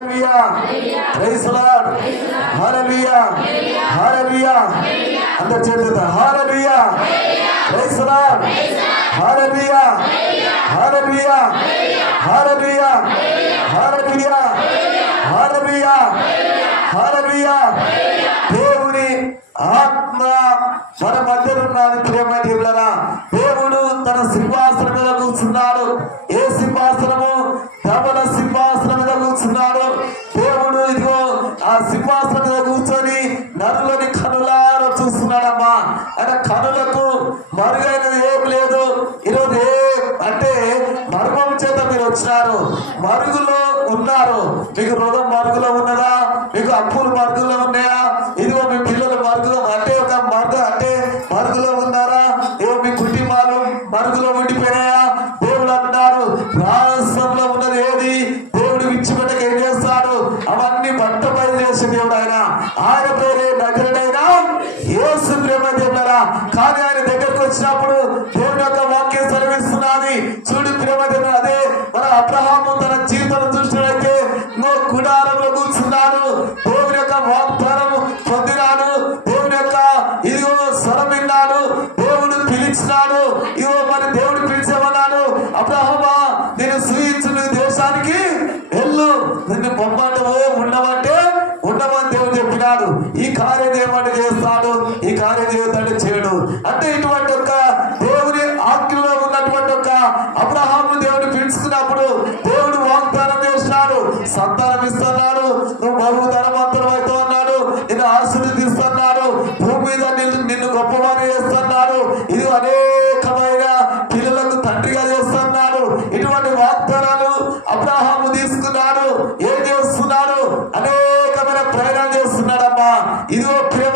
Praise lord. హల్లెలూయా హల్లెలూయా అందరూ చేతులతో హల్లెలూయా praise lord. హల్లెలూయా హల్లెలూయా హల్లెలూయా హల్లెలూయా హల్లెలూయా హల్లెలూయా. దేవుని ఆత్మ మన మధ్యలో ఉన్నది ప్రియమైన దేవులారా. దేవుడు తన సింహాసనం మీద కూర్చున్నాడు. ఏ సింహాసనము? ధవల సింహాసనం మీద కూర్చున్నాడు దేవుడు. ఇదిగో ఆ సింహాసనం మీద కూర్చొని నరులని కనులారా చూస్తున్నాడమ్మా. ఆయన కనులకు మరుగైనది ఏం లేదు. ఈరోజు అంటే మర్మం చేత మీరు వచ్చినారు, మరుగులో ఉన్నారు. మీకు రోగం మరుగులో ఉన్నదా? మీకు అప్పులు మరుగులో ఉన్నాయా? ఇదిగో మీ పిల్లలు మరుగులో అంటే ఒక మరుగులో ఉన్నారా? ఏవో మీ కుటుంబాలు మరుగులో ఉండిపోయినాయా? దేవుడు అంటున్నాడు రహస్యంలో ఉన్నది ఏది? దేవుడు విచ్చిపెట్టక ఏం చేస్తాడు? అవన్నీ బట్టపై చేసే దేవుడు ఆయన పేరే నజరుడైన యేసు. ప్రేమ దేవుడారా, కానీ ఆయన దగ్గరకు వచ్చినప్పుడు దేవుని యొక్క వాక్యం సెలవిస్తున్నది. చూడు ప్రేమ దేవుడు, అదే మన అబ్రహాము తన జీవితం చూసినట్లయితే గుడారంలో కూర్చున్నాడు. దేవుని యొక్క వాగ్దానం పొందినాడు. దేవుని యొక్క ఇదిగో స్వరం విన్నాడు. దేవుడు పిలిచినాడు. ఇదిగో మరి దేవుడు పిలిచేమన్నాడు, అబ్రహామా నేను సూచించిన దేశానికి వెళ్ళు, నిన్ను బొమ్మంటవో ఉండమంటే ఉండమని దేవుడు చెప్పినాడు. ఈ కార్యం ఏమంటే చేస్తాడు, ఈ కార్యం ఏమంటే చేయడు. అంటే ఇటువంటి ఒక దేవుని ఆజ్ఞలో ఉన్నటువంటి ఒక అబ్రహాము దేవుడు పిలుచుకున్నప్పుడు దేవుడు వాగ్దానం చేసినాడు, సంతానం ఇస్తున్నాడు, నువ్వు బహు ధనవంతుడు అవుతూ ఉన్నాడు, నిన్ను ఆశీర్వదిస్తున్నాడు, భూమి మీద నిన్ను గొప్పవారు చేస్తున్నాడు, ఇది అనేకమైన పిల్లలకు తండ్రిగా చేస్తున్నాడు. ఇటువంటి వాగ్దానాలు అబ్రహాము తీసుకున్నాడు. ఏం చేస్తున్నాడు? అనేకమైన ప్రయాణం చేస్తున్నాడమ్మా. ఇదిగో ప్రేమ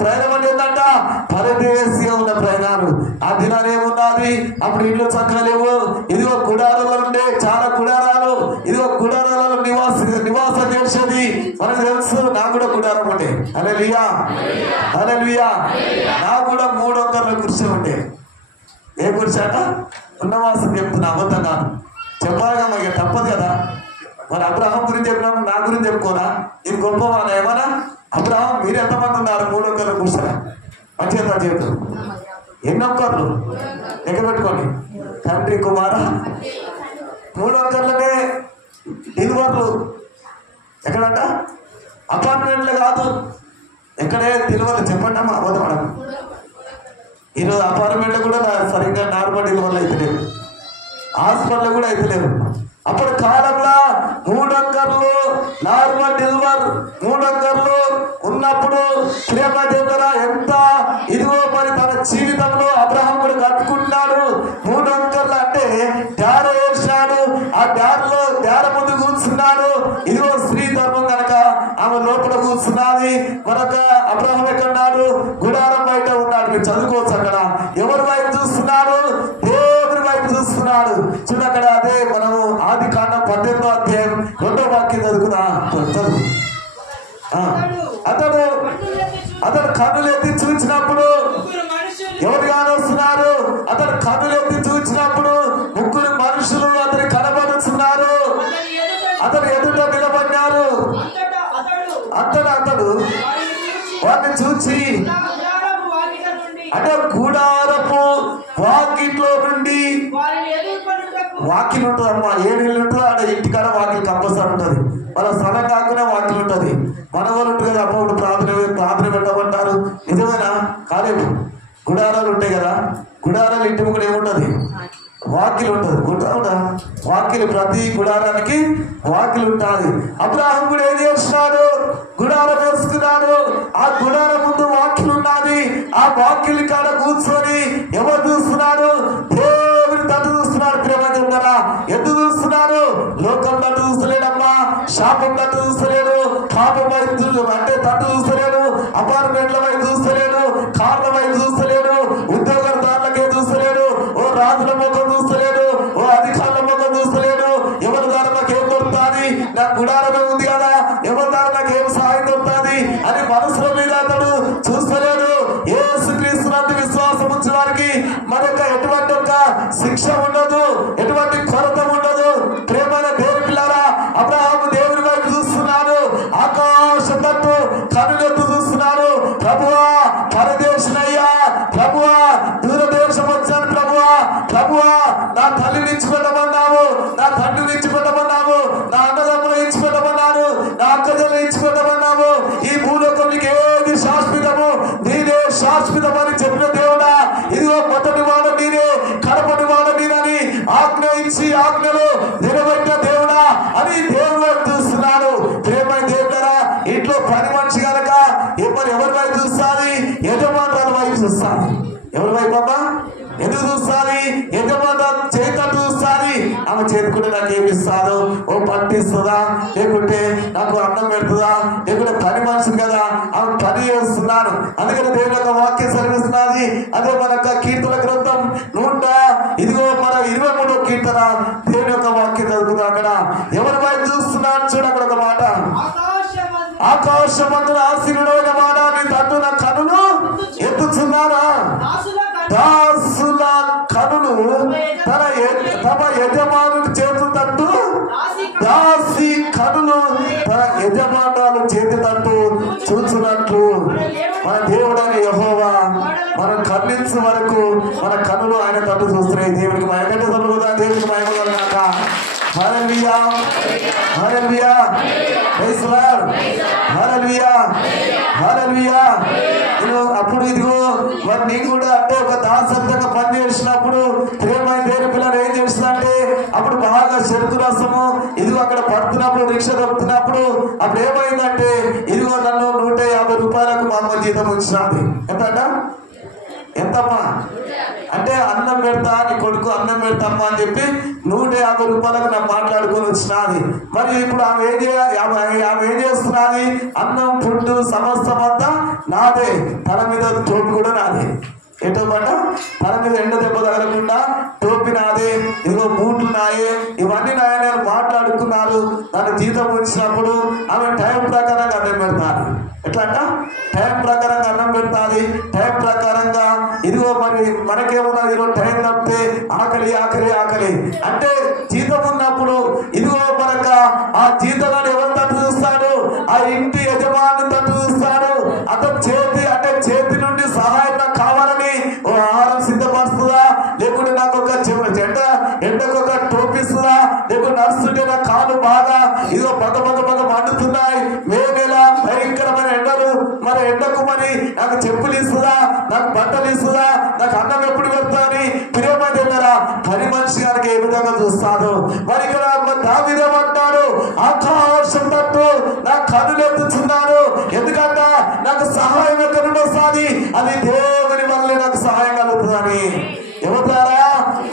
ప్రయాణం అంటే ఏంటంట? పరదేశీగా ఉన్న ప్రయాణాలు. ఆ దినాలు ఏమున్నది? అప్పుడు ఇల్లు చక్కలేవు. ఇదిగో గుడారాలు ఉండే, చాలా గుడారాలు. ఇదిగో గుడారాలలో నివాసం చేసేది మనకు తెలుసు. నాకు కూడా గుడారం ఉండే. హల్లెలూయా హల్లెలూయా. నాకు కూడా 300 కుర్చీ ఉండే. ఏ కుర్చీ అంట? ఉన్నవాసం చెప్తున్నా, అబద్ధం కాదు. చెప్పాలిగా, మాకు తప్పదు కదా. మరి అబ్రహాం గురించి చెప్పినాము, నా గురించి చెప్పుకోనా? ఇది గొప్పవాన ఏమన్నా? అబ్రహాం మీరు ఎంతమంది ఉన్నారు? 300 కూర్చోరా మంచిగా చేతులు. ఎన్నొక్కర్లు లెక్క పెట్టుకోండి. తండ్రి కుమార 300 డెలివర్లు. ఎక్కడంట? అపార్ట్మెంట్లు కాదు, ఎక్కడే డెలివర్లు చెప్పండి అమ్మా. అబద్ధం. ఈరోజు అపార్ట్మెంట్లు కూడా సరిగ్గా నార్మల్ డెలివర్లు అయితలేవు, హాస్పిటల్ కూడా అయితలేవు. అప్పుడు కాలంలో 300 నార్మల్ డెలివర్ 300 ఉన్నప్పుడు ప్రేమ దేవుడా ఎంత ఇదిగో మరి తన జీవితంలో అబ్రహాం కూడా కట్టుకుంటున్నాడు. 300 అంటే డార వేసినాడు. ఆ డార ముందు కూర్చున్నాడు. ఇదిగో స్త్రీ ధర్మం కనుక ఆమె లోపల కూర్చున్నది. మరొక అబ్రహాం ఎక్కడున్నాడు? గుడారం బయట ఉన్నాడు. మీరు చదువుకోవచ్చు. అక్కడ ఎవరి వైపు చూస్తున్నాడు? దేవుని వైపు చూస్తున్నాడు. చూడు అక్కడ, అదే మనము ఆదికాండం 18వ అధ్యాయం 2వ వాక్యం చదువుకున్నా. అతడు కన్నులెత్తి చూసినప్పుడు ఎవరు కానొస్తున్నారు? అతడు కన్నులెత్తి చూసినప్పుడు 3 మనుషులు అతని కనబడుతున్నారు. అతడు ఎదుట నిలబడినారు. అతడు వారిని చూచి, అంటే గుడారపు వాకిట్లో నుండి, వాకిలు ఉంటుంది అమ్మా. ఏడు ఇల్లు ఉంటుంది ఆడ, ఇంటికాడ వాకిలు కంపల్సరీ ఉంటుంది. మన స్థలం కాకుండా వాకిలు ఉంటుంది. మన వాళ్ళు ఉంటుంది కదా అప్పుడు ప్రార్థన పెట్టమంటారు. నిజమేనా? కాలేదు. గుడారాలు ఉంటాయి కదా, గుడారాలు ఇంటి కూడా ఏముంటుంది? వాకిలు ఉంటుంది. వాకిలు, ప్రతి గుడారానికి వాకిలు ఉంటుంది. అబ్రహాం కూడా ఏం చేస్తున్నాడు? గుడారం వేసుకున్నాడు. ఆ గుడారం ముందు వాకిలు ఉన్నది. ఆ వాకిలి కాడ కూర్చొని ఎవరు చూస్తున్నాడు? దేవుని తట్టు చూస్తున్నాడు. ప్రేమ చెప్తారా? ఎందుకు చూస్తున్నాడు? లోకం తట్టు చూస్తలేడమ్మా, శాపం తట్టు చూస్తలేడు, పాపం వైపు అంటే తట్టు చూస్తలేడు, అపార్ట్మెంట్ల వైపు చూస్తలేడు, కార్ల వైపు చూస్తలేడు, ఉద్యోగదారులకే చూస్తలేడు, ఓ రాజుల ముఖం చూస్తలేడు, ఓ అధికారుల ముఖం చూస్తలేడు. ఎవరి ద్వారా నాకు ఏం దొరుకుతుంది? నాకు గుడారమే ఉంది కదా, ఎవరి ద్వారా నాకు ఏం సహాయం దొరుకుతుంది అని మనసులో మీద అతడు చూస్తలేడు. యేసుక్రీస్తు నందు విశ్వాసం ఉంచిన వారికి మరొక ఎటువంటి ఒక శిక్ష ఉండదు, ఎటువంటి కొరత ఉండదు. ప్రేమైన దేవుని పిల్లారా, అబ్రహాము దేవుని వైపు చూస్తూ ఇస్తుందా, లేకుంటే నాకు అన్నం పెడుతుందా, లేకుంటే పని మనిషి కదా ఆమె పని చేస్తున్నాను. అందుకని దేవుని యొక్క వాక్యం సెలవిస్తున్నది. అదే మన యొక్క కీర్తన గ్రంథం 23వ కీర్తన దేవుని యొక్క వాక్యం చదువుతుంది. అక్కడ ఎవరి వైపు చూస్తున్నాను చూడ అక్కడ ఒక మాట, ఆకాశమందున ఆశీనుడైన వాడా నీ తట్టు నా కనులు ఎత్తుచున్నారా. దాసుల కనులు తమ యజమానుని చేతు తట్టు, దాసి కనులు తన యజమానుల చేతి తట్టు చూచున్నట్లు మన దేవుడైన యెహోవా మనం కన్నించే వరకు మన కనులు ఆయన తట్టు చూస్తున్నాయి. దేవునికి మహిమ కలుగుదా, దేవునికి మహిమ కలుగుగాక. హల్లెలూయా, హల్లెలూయా, ప్రైజ్ లార్డ్, హల్లెలూయా, హల్లెలూయా. అప్పుడు ఇదిగో మరి నీకు కూడా అంటే ఒక దాసంతంగా పని చేసినప్పుడు ప్రేమైన దేవుని పిల్లలు ఏం చేస్తుందంటే అప్పుడు బాగా చెరుకు రసము ఇదిగో అక్కడ పడుతున్నప్పుడు రిక్షా దొరుకుతున్నప్పుడు అప్పుడు ఏమైందంటే ఇదిగో నన్ను 150 రూపాయలకు మా అమ్మ జీతం వచ్చినది. ఎంతమ్మా అంటే అన్నం పెడతా నీ కొడుకు అన్నం పెడతామ్మా అని చెప్పి 150 రూపాయలకు నాకు మాట్లాడుకొని వచ్చినది. మరి ఇప్పుడు ఆమె ఏం చేస్తున్నది, అన్నం ఫుడ్ సమస్తం అంతా నాదే, తన మీద టోపీ కూడా నాదే. ఎటో పట్ట తన మీద ఎండ దెబ్బ తగలకుండా టోపీ నాదే, ఇదిగో బూట్లు నాయే, ఇవన్నీ నాయన మాట్లాడుకున్నారు. నన్ను జీతం వచ్చినప్పుడు ఆమె టైం ప్రకారంగా అన్నం పెడతారు. ఎట్లా అంట టైం ప్రకారంగా అన్నం పెడతాది. టైం ప్రకారంగా ఇదిగో మరి మనకేమన్నా ఈరోజు టైం తప్పితే ఆకలి ఆకలి ఆకలి అంటే జీతం ఉన్నప్పుడు ఇదిగో మనక ఆ జీతగాడు ఎవరి తట్టు చూస్తాడు, ఆ ఇంటి యజమాని తట్టు చూస్తాడు. అతను చేతి నుండి సహాయం కావాలని ఓ ఆహారం సిద్ధపరుస్తుందా, లేకుంటే నాకు ఒక ఎండకు ఒక టోపిస్తుందా, లేకుంటే నడుస్తుంటే నా కాలు బాగా ఇదిగో పద మండుతున్నాయి, మే నెల భయంకరమైన ఎండలు, మరి ఎండకు మరి నాకు చెప్పులు ఇస్తుందా, నాకు బట్టలు ఇస్తుందా, నాకు అన్నం ఎప్పుడు పెడతాని ప్రేమ దగ్గరా పని మనిషి గారికి ఏ విధంగా చూస్తాడు. మరి ఇక్కడ దావీదేమంటాడు, ఆకాశం తట్టు నా కనులు ఎత్తుచున్నాను, ఎందుకంటే నాకు సహాయం ఎక్కడ నుండి వస్తుంది, అది దేవుని వల్లే నాకు సహాయం కలుగుతుందని. ఎవరి ద్వారా?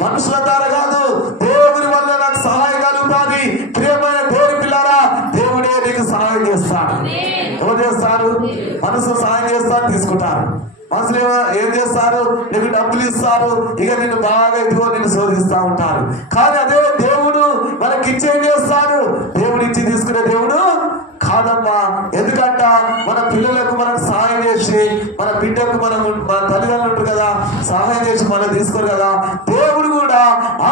మనుషుల ద్వారా కాదు, దేవుని వల్ల నాకు సహాయం కలుగుతుంది. ప్రియమైన దేవుని పిల్లారా, దేవుడే నీకు సహాయం చేస్తాడు. ఎవరు చేస్తారు? మనసు సహాయం చేస్తారు, తీసుకుంటారు. మనసులు ఏం చేస్తారు, నీకు డబ్బులు ఇస్తారు, ఇక నిన్ను బాగా ఇదిగో నిన్ను శోధిస్తూ ఉంటారు. కానీ అదే దేవుడు మనకి ఇచ్చేం చేస్తాడు, దేవుడు ఇచ్చి తీసుకునే దేవుడు కాదమ్మా. ఎందుకంట మన పిల్లలకు మనం సహాయం చేసి, మన బిడ్డకు మన తల్లిదండ్రులు ఉంటారు కదా, సహాయం చేసి మనం తీసుకోరు కదా. దేవుడు కూడా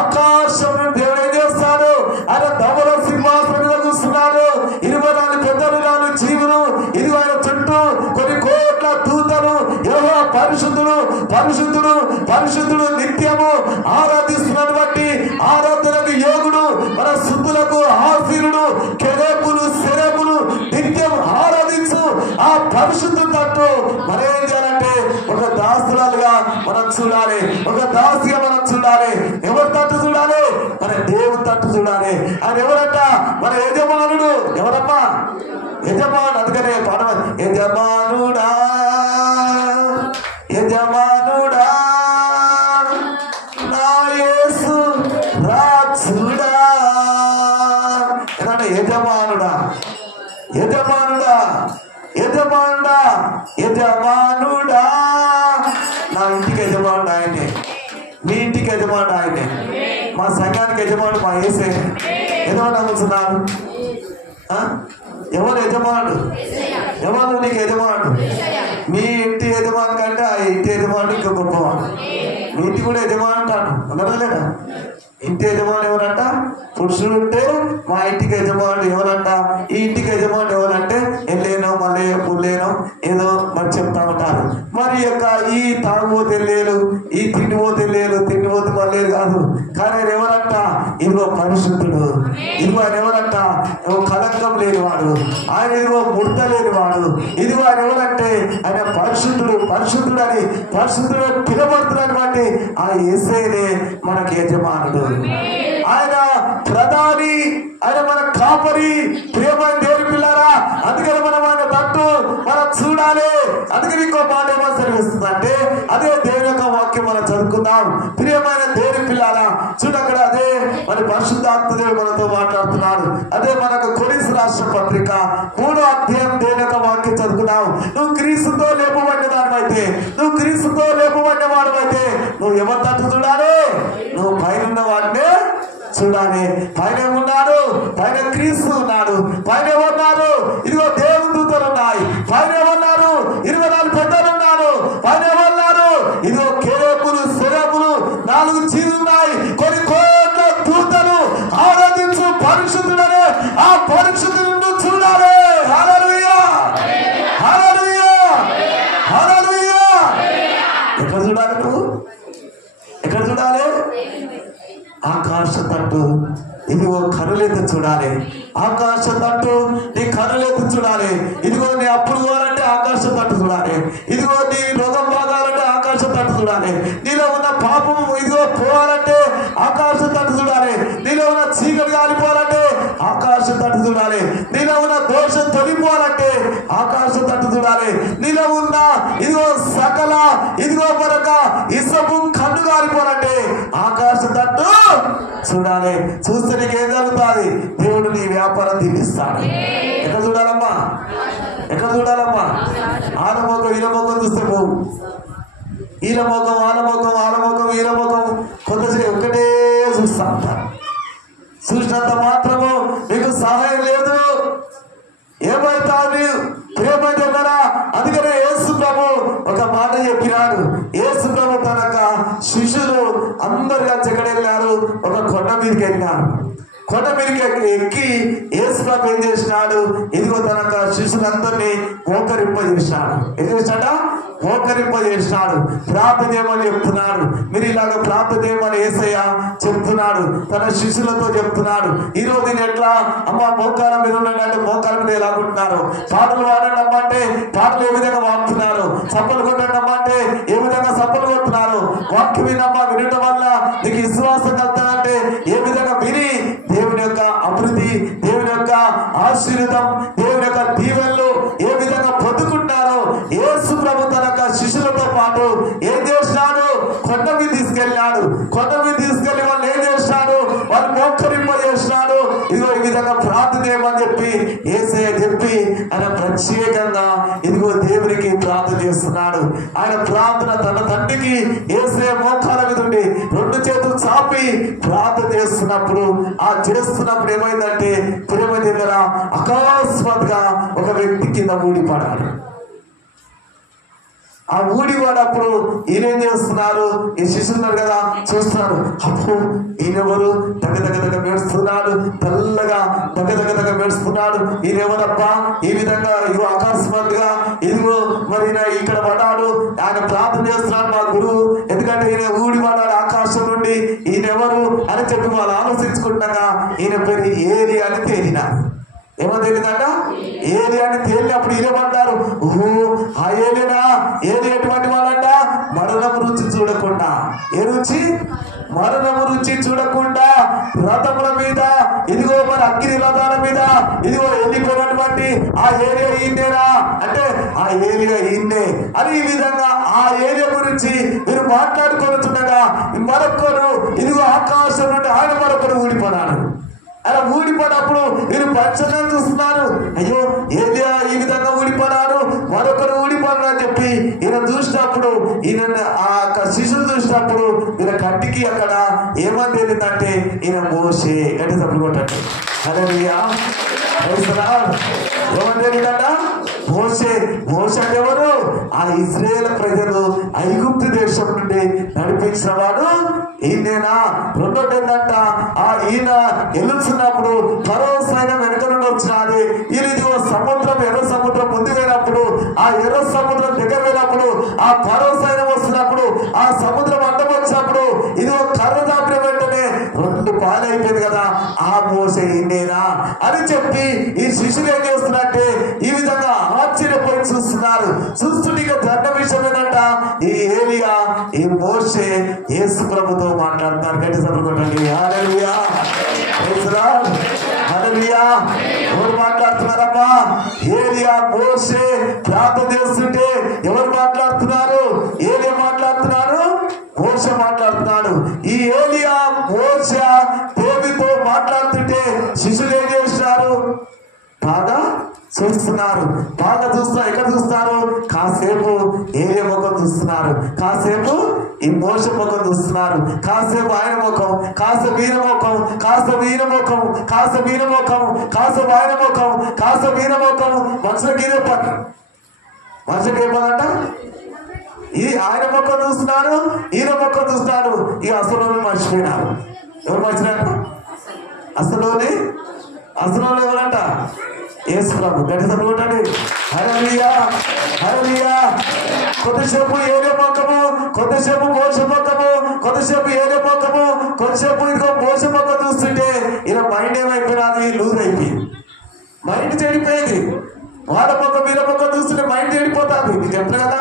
ఆకాశం నుండి దేవుడు ఏం చేస్తాడు, ఆయన ధవల సింహాసనం మీద కూర్చున్నాడు. 24 పెద్దలు 4 జీవులు ఇది ఆయన చుట్టూ కొన్ని కోట్ల దూతలు యెహోవా పరిశుద్ధుడు పరిశుద్ధుడు పరిశుద్ధుడు నిత్యము ఆరాధిస్తున్నటువంటి ఆరాధనకు యోగుడు, మన శుద్ధులకు ఆశీనుడు, కెరేపులు సెరేపులు నిత్యం ఆరాధించు ఆ పరిశుద్ధుడు తట్టు మరేం చేయాలంటే ఒక దాసురాలుగా మనం చూడాలి, ఒక దాసిగా మనం చూడాలి. ఎవరి తట్టు చూడాలి? మన దేవుని తట్టు చూడాలి. ఆయన ఎవరంట? మన యజమానుడు. ఎవరమ్మా? యజమానుడు. అందుకనే పాడవ యజమానుడా యజమానుడా నా యేసు రాజుడా. ఏదంటే యజమానుడా యజమానుడా యజమానుడా యజమానుడా. నా ఇంటికి యజమానుడు ఆయనే, మీ ఇంటికి యజమానుడు ఆయనే, మా సంఘానికి యజమానుడు మా యేసే. యజమానుడు అనుకున్నాను. ఎవరు యజమానుడు? ఎవరు నీకు యజమానుడు? మీ ఇంటి యజమాని కంటే ఆ ఇంటి యజమానుడు ఇంకా గొప్పవాడు. మీ ఇంటి కూడా యజమాని అంటాను అన్నదా? ఇంటి యజమాని ఎవరంట? పురుషుడు ఉంటే మా ఇంటికి యజమానుడు ఎవరంట? ఈ ఇంటికి యజమానుడు ఎవరంటే వెళ్ళేనో మళ్ళీ పుల్లేనో ఏదో మరి చెప్తా ఉంటారు. మరి యొక్క ఈ తాగుబోతే వెళ్ళేలు, ఈ తిండిపోతే వెళ్ళేలు, తిండిపోతే మళ్ళీ కాదు. కానీ ఆయన ఎవరంట? ఇదిగో పరిశుద్ధుడు. ఇదిగో ఆయన ఎవరంట? కలంకం లేనివాడు, ఆయన ఇదిగో ముడత లేనివాడు. ఇదిగో ఆయన ఎవరంటే ఆయన పరిశుద్ధుడు. పరిశుద్ధుడు అని పరిశుద్ధుడు పిలబడుతున్నటువంటి ఆ యేసేనే మనకి యజమానుడు. ఆయన ప్రధాని, ఆయన మన కాపరి. ప్రియమైన దేవుని పిల్లారా, అందుకని మనం ఆయన తట్టు మనం చూడాలి. అందుకని ఇంకో మాట ఏమో సెలవిస్తుందంటే అదే దేవుని యొక్క వాక్యం మనం చదువుకుందాం. ప్రియమైన దేవుని పిల్లారా, చూడక్కడ అదే మరి పరిశుద్ధాత్మ దేవుడు మనతో మాట్లాడుతున్నాడు. అదే మనకు పత్రిక 3వ అధ్యాయం దేని యొక్క వాక్యం చదువుకున్నావు. నువ్వు క్రీస్తుతో లేపబడిన దానివైతే, నువ్వు క్రీస్తుతో లేపబడిన వాడివైతే నువ్వు ఎవరి తట్టు చూడాలి? నువ్వు పైన ఉన్న వాడినే చూడాలి. పైన ఉన్నాడు, పైన క్రీస్తు ఉన్నాడు, పైన ఉన్నారు ఇదిగో దేవుని దూతలు ఉన్నాయి, పైన ఉన్నారు 24 పెద్దలు ఉన్నారు, పైన ఉన్నారు ఇదిగో కేరేపులు సెరపులు 4 చీలు ఉన్నాయి, కొన్ని కోట్ల దూతలు ఆరాధించు పరిశుద్ధుడనే ఆ పరిశుద్ధులను చూడాలి. హల్లెలూయా, హల్లెలూయా, హల్లెలూయా. ఎక్కడ చూడాలి? నువ్వు ఎక్కడ చూడాలి? ఆకాశ తట్టు. ఇదిగో కనులెత్తి చూడాలి. ఆకాశ తట్టు నీ కనులెత్తి చూడాలి. ఇదిగో నీ అప్పులు పోవాలంటే ఆకాశ తట్టు చూడాలి. ఇదిగో నీ రోగం బాగాలంటే ఆకాశ తట్టు చూడాలి. నీలో ఉన్న పాపం ఇదిగో పోవాలంటే ఆకాశ తట్టు చూడాలి. నీలో ఉన్న చీకటి కాలిపోవాలంటే ఆకాశ తట్టు చూడాలి. నీలో ఉన్న దోషం తొలిపోవాలంటే ఆకాశ తట్టు చూడాలి. నీలో ఉన్న ఇదిగో సకల ఇదిగో మరొక ఇసపు కన్ను కాలిపోవాలంటే ఆకాశ తట్టు చూడాలి. చూస్తే నీకేం జరుగుతుంది? దేవుడు నీ వ్యాపారం దీవిస్తాడు. ఎక్కడ చూడాలమ్మా? ఎక్కడ చూడాలమ్మా? ఆలమోకం ఈలమోకం చూస్తే పోవు. ఈలమోకం ఆలమోకం ఆలమోకం ఈలమోకం కొంతసేపు ఒక్కటే చూస్తా ఉంటారు. చూసినంత మాత్రము మీకు సహాయం లేదు. ఏమైతుంది? ప్రేమైతే కదా. అందుకనే యేసు ప్రభు ఒక మాట చెప్పినాడు. యేసు ప్రభు తనక శిష్యులు అందరుగా ఎక్కడెళ్ళారు? ఒక కొండ మీదకి వెళ్ళినారు. కొండ మీదకి ఎక్కి యేసు ప్రభు ఏం చేసినాడు? ఇదిగో తనక శిష్యులందరినీ మోకరింపజేసినాడు. ఏం చేసినాడా? మోకరింపజేసినాడు. ప్రార్థన చేయమని చెప్తున్నాడు. మీరు ఇలాగ ప్రార్థన చేయమని యేసయ్య చెప్తున్నాడు. తన శిష్యులతో చెప్తున్నాడు. ఈ రోజు నేను ఎట్లా అమ్మ మోకాల మీద ఉన్నాడంటే మోకాల మీద ఎలాగుంటున్నారు. పాటలు పాడండి అమ్మంటే పాటలు ఏ విధంగా వాడుతున్నారు. చప్పలు కొట్టండి అమ్మంటే ఏ విధంగా చప్పలు కొడుతున్నారు. వాక్యం వినమ్మా, వినటం వల్ల నీకు విశ్వాసం కలుగుతానంటే ఏ విధంగా విని దేవుని యొక్క అభివృద్ధి, దేవుని యొక్క ఆశీర్వాదం, దేవుని యొక్క దీవెనలు ఏ విధంగా పొందుకుంటారో యేసు ప్రభు తన శిష్యులతో పాటు ఏం చేసినాడు? కొండ మీద తీసుకెళ్ళినాడు. కొండ మీద తీసుకెళ్లి వాళ్ళు ఏం చేసినాడు? వాళ్ళు మోకరింపజేసినాడు. ఇదిగో ఈ విధంగా ప్రార్థన చేయమని చెప్పి యేసయ్య చెప్పి ఆయన ప్రత్యేకంగా ఇదిగో దేవునికి ప్రార్థన చేస్తున్నాడు. ఆయన ప్రార్థన తన తండ్రికి యేసయ్య మోకాల మీద ఉండి 2 చేతులు చాపి ప్రార్థన చేస్తున్నప్పుడు ఏమైందంటే ప్రేమ దగ్గర అకస్మాత్తుగా ఒక వ్యక్తి కింద ఊడిపడాడు. ఆ ఊడిపడప్పుడు ఈయనేం చేస్తున్నారు? ఈ శిష్యున్నారు కదా, చూస్తున్నారు. అప్పుడు ఈయనెవరు? దగ్గర మెడుస్తున్నాడు. తెల్లగా దగ్గర మెడుస్తున్నాడు. ఈయనెవరబ్బా? ఈ విధంగా ఇదిగో అకస్మాత్తుగా ఇదిగో మరి ఇక్కడ పడ్డాడు. ఆయన ప్రార్థన చేస్తున్నాడు మా గురువు. ఎందుకంటే ఈయన ఊడిపడ్డాడు ఆకాశం నుండి. ఈయనెవరు అని చెప్పి వాళ్ళు ఆలోచించుకుంటాగా ఈయన పేరు ఏలి అని తేలినారు. ఏమో తెలియదంట? ఏలి అని తేలినప్పుడు ఈయనమంటారు, ఓహో ఆ ఏలినా. ఏలి ఎటువంటి వాళ్ళంట? మరణము రుచి చూడకుండా. ఏ రుచి? మరణము రుచి చూడకుండా రథముల మీద ఇదిగో మరి అగ్ని రథాల మీద ఇదిగో వెళ్ళిపోయినటువంటి ఆ ఏరియా ఈయనేనా అంటే ఆ ఏరియా ఈయన్నే అని ఈ విధంగా ఆ ఏరియా గురించి మీరు మాట్లాడుకొనుచుండగా మరొకరు ఇదిగో ఆకాశం నుండి ఆయన మరొకరు ఊడిపోనాడు. అలా ఊడిపడినప్పుడు మీరు పరిచయం చూస్తున్నారు. అయ్యో ఏలియా ఈ విధంగా ఊడిపడాడు, మరొకరు ఊడిపడు అని చెప్పి ఈయన చూసినప్పుడు ఈయన ఆ శిశువులు చూసినప్పుడు ఈయన కంటికి అక్కడ ఏమని తెలియదంటే ఈయన మోషే గట్టి తప్పుడు కొట్టండి. హల్లెలూయా, ఏమని తెలియదంట? మోషే. మోషే అంటే ఎవరు? ఆ ఇశ్రాయేలు ప్రజలు ఐగుప్తు దేశం నుండి నడిపించిన వాడు ఈయనేనా. రెండోటి ఏంటంట? ఈయన ఎలుచున్నప్పుడు ఫరో సైన్యం వెనుక నుండి వచ్చినది. ఈయన ఇదిగో సముద్రం, ఎర్ర సముద్రం ముందు పోయినప్పుడు ఆ ఎర్ర సముద్రం దగ్గర పోయినప్పుడు ఆ ఫరో సైన్యం వస్తున్నప్పుడు ఆ సముద్రం అడ్డం వచ్చినప్పుడు ఇదిగో కర్ర దాపిన వెంటనే 2 పాలు అయిపోయింది కదా. ఆ మోసే ఈయనేనా అని చెప్పి ఈ శిష్యులు ఏం చేస్తున్నారంటే ఈ విధంగా ఆశ్చర్యపోయి చూస్తున్నారు. చూస్తుంటే దండ విషయం ఏంటంట? ఈ ఏలియా ఈ మోషే యేసు ప్రభుతో మాట్లాడుతున్నారు. గట్టి చదువుకోండి. హల్లెలూయా, హల్లెలూయా. ఎవరు మాట్లాడుతున్నారమ్మా? ఏలియా మోషే ప్రార్థన చేస్తుంటే ఎవరు మాట్లాడుతున్నారు? ఏలియా మాట్లాడుతున్నారు, మోషే మాట్లాడుతున్నాడు. ఈ ఏలియా మోషే దేవునితో మాట్లాడుతుంటే శిష్యులు ఏం చేస్తున్నారు? బాగా చూస్తున్నారు. బాగా ఎక్కడ చూస్తారు? కాసేపు ఏలియా ముఖం చూస్తున్నారు, కాసేపు ఈ మోషే ముఖం చూస్తున్నారు, కాసేపు ఆయన ముఖం, కాసేపు ఈయన ముఖం, కాసేపు ఈయన ముఖం, కాసేపు ఈయన ముఖం, కాసేపు ఆయన ముఖం, కాసేపు ఈయన ముఖం. మనుషులకి ఇదే పని. మనుషులకి ఏ పని అంట? ఈ ఆయన ముఖం చూస్తున్నారు, ఈయన ముఖం చూస్తున్నారు. ఈ అసలు మర్చిపోయినారు. ఎవరు మర్చిపోయినారు? అసలు ఎవరంట? యేసు ప్రభు. గట్టి చదువుకోండి. హల్లెలూయా, హల్లెలూయా. కొద్దిసేపు ఏలే ముఖము, కొద్దిసేపు మోషే ముఖము, కొద్దిసేపు ఏలే ముఖము, కొద్దిసేపు ఇదిగో మోషే ముఖం చూస్తుంటే ఇలా మైండ్ ఏమైపోయినది? లూజ్ అయిపోయింది. మైండ్ చెడిపోయింది. వాళ్ళ ముఖం వీళ్ళ ముఖం చూస్తుంటే మైండ్ చెడిపోతుంది. నీకు చెప్తాను కదా,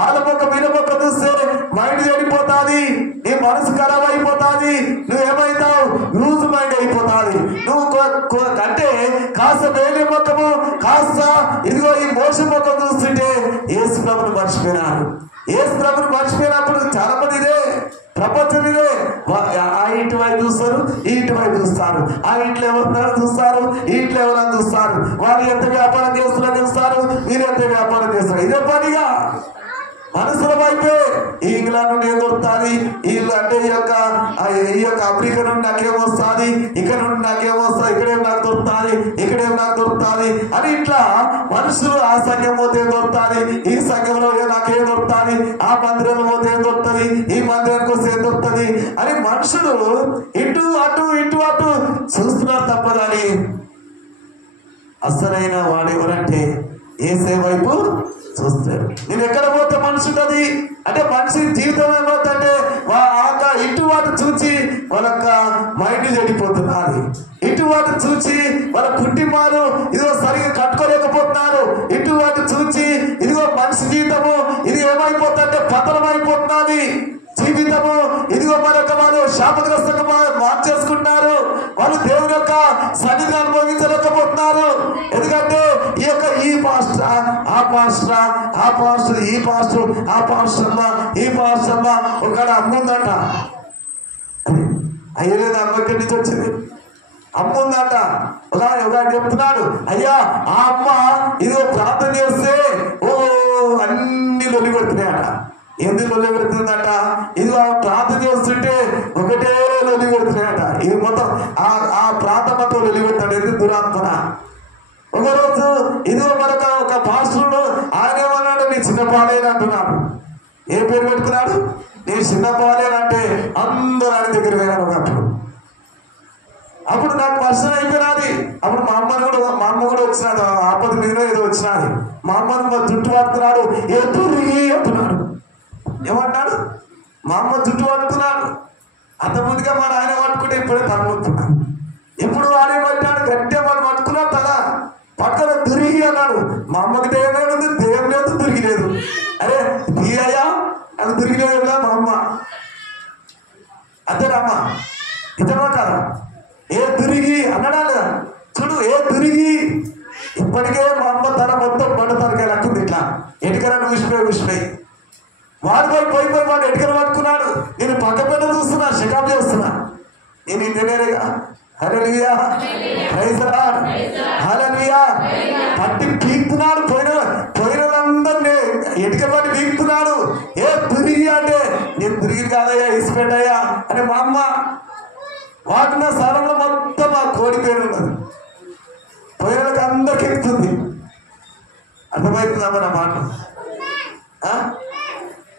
వాళ్ళ ముఖం వీళ్ళ ముఖం చూస్తే మైండ్ చెడిపోతుంది, నీ మనసు ఖరాబ్ అయిపోతుంది, నువ్వేమవుతావు? లూజ్ మైండ్ అయిపోతుంది. నువ్వు అంటే కాస్త వేలే ముఖము, కాస్త ఇదిగో ఈ మోషే ముఖం చూస్తుంటే యేసు ప్రభుని మర్చిపోయినారు. యేసు ప్రభుని మర్చిపోయినప్పుడు చాలా మంది ఇదే ప్రపంచం ఇదే. ఆ ఇంటి వైపు చూస్తారు, ఈ ఇంటి వైపు చూస్తారు, ఆ ఇంట్లో ఎవరున్నారో చూస్తారు, ఈ ఇంట్లో ఎవరని చూస్తారు, వాళ్ళు ఎంత వ్యాపారం చేస్తున్నారో చూస్తారు, మీరు ఎంత వ్యాపారం చేస్తారు. ఇదే పనిగా మనసుల వైపే. ఈ ఇంగ్లాండ్ నుండి ఏం దొరుకుతుంది, వీళ్ళు అంటే ఈ యొక్క అమెరికా నుండి నాకేమొస్తుంది, ఇక్కడ నుండి నాకేమొస్తుంది, ఇక్కడేం నాకు దొరుకుతుంది, ఇక్కడేం నాకు దొరుకుతుంది అని ఇట్లా మనుషులు ఆ సంఘం పోతే ఏం దొరుకుతుంది, ఈ సంఘంలో నాకేం దొరుకుతుంది, ఆ మందిరంలో పోతే ఏం దొరుకుతుంది, ఈ మందిరానికి వస్తే ఏం దొరుకుతుంది అని మనుషులు ఇటు అటు చూస్తున్నారు తప్ప కానీ అసలైన వాడు ఎవరంటే యేసే వైపు చూస్తారు. నేను ఎక్కడ పోతే మనిషి ఉంటుంది అంటే మనిషి జీవితం ఏమవుతుందంటే ఇటు వాటి చూచి వాళ్ళ మైండ్ చెడిపోతున్నారు, ఇటు వాటి చూచి వాళ్ళ కుటుంబాలు ఇదిగో సరిగా కట్టుకోలేకపోతున్నారు, ఇటు వాటి చూచి ఇదిగో మనిషి జీవితము ఇది ఏమైపోతుందంటే పతనం అయిపోతున్నది. జీవితము ఇదిగో మరొక వాళ్ళు శాపగ్రస్తంగా మార్చేసుకుంటున్నారు. వాళ్ళు దేవుని యొక్క సన్నిధిని అనుభవించలేకపోతున్నారు. ఎందుకంటే ఈ పాస్టర్ ఆ పాస్టర్, ఆ పాస్టర్ ఈ పాస్టర్, ఆ పాస్టర్ ఒక అమ్ముందంట. అయ్యలేదు అమ్మ ఎక్కడి నుంచి వచ్చింది? అమ్ముందంట. ఒక చెప్తున్నాడు, అయ్యా ఆ అమ్మ ఇదిగో ప్రార్థన చేస్తే అన్ని లొల్లి పెడుతున్నాయట. ఎందుకు లొల్లి పెడుతుందట? ఇది ప్రార్థన చేస్తుంటే ఒకటే లొల్లి పెడుతున్నాయట. ఇది మొత్తం ఆ ప్రార్థన మొత్తం లొల్లి పెడతాడు. ఎందుకు? దురాత్మన. ఒకరోజు ఇదిగో మరొక ఒక పాస్టరుడు ఆయన ఏమన్నాడు, నీ చిన్న పాలేని అంటున్నాడు. ఏ పేరు పెట్టుకున్నాడు? నీ చిన్న పాలేనంటే అందరూ ఆయన దగ్గర పోయినారు. అప్పుడు నాకు వర్షం అయిపోయినది. అప్పుడు మా అమ్మ కూడా వచ్చినాడు. ఆపద మీద ఏదో వచ్చినది. మా అమ్మను జుట్టు పడుతున్నాడు, ఎదురుగి అంటున్నాడు. ఏమంటాడు? మా అమ్మ జుట్టు పట్టుకున్నాడు. అంత ముందుగా మా నాయన పట్టుకుంటే ఇప్పుడే తగ్గుతున్నాడు. ఇప్పుడు వాడే పట్టాడు, గట్టిగా వాడు పట్టుకున్నాడు కదా, పక్కన దురిగి అన్నాడు. మా అమ్మకి దెయ్యం లేదు, దెయ్యం లేదు, దురిగి లేదు. అరే తీయయ్యా అది దురిగి లేదు కదా మా అమ్మ. అంతేనమ్మా, ఇతమా కదా? ఏ దురిగి అన్నాడా లేదా? చూడు, ఏ దురిగి. ఇప్పటికే మా అమ్మ తన మొత్తం బండ తరకాయ లక్కుంది. ఇట్లా ఎటుకరాని ఊసిపోయి వాడు పోయి వాడు ఎటుకలు పట్టుకున్నాడు. నేను పక్క పెద్ద చూస్తున్నా, షికాప్ చేస్తున్నా. నేను ఇంజనీర్గా. హల్లెలూయా, ప్రైజ్ ది లార్డ్, హల్లెలూయా. పట్టి పీకుతున్నాడు. పోయినందరినీ ఎటుకలు పట్టి పీకుతున్నాడు. ఏ దురిగి అంటే నేను దురిగి కాదయ్యా, ఇసిపెట్టయ్యా అని మా అమ్మ. వాటిన స్థలంలో మొత్తం ఆ కోడి పేరు ఉన్నది. పోయినకి అందరికి ఎక్కుతుంది. అర్థమవుతుందమ్మా నా మాట?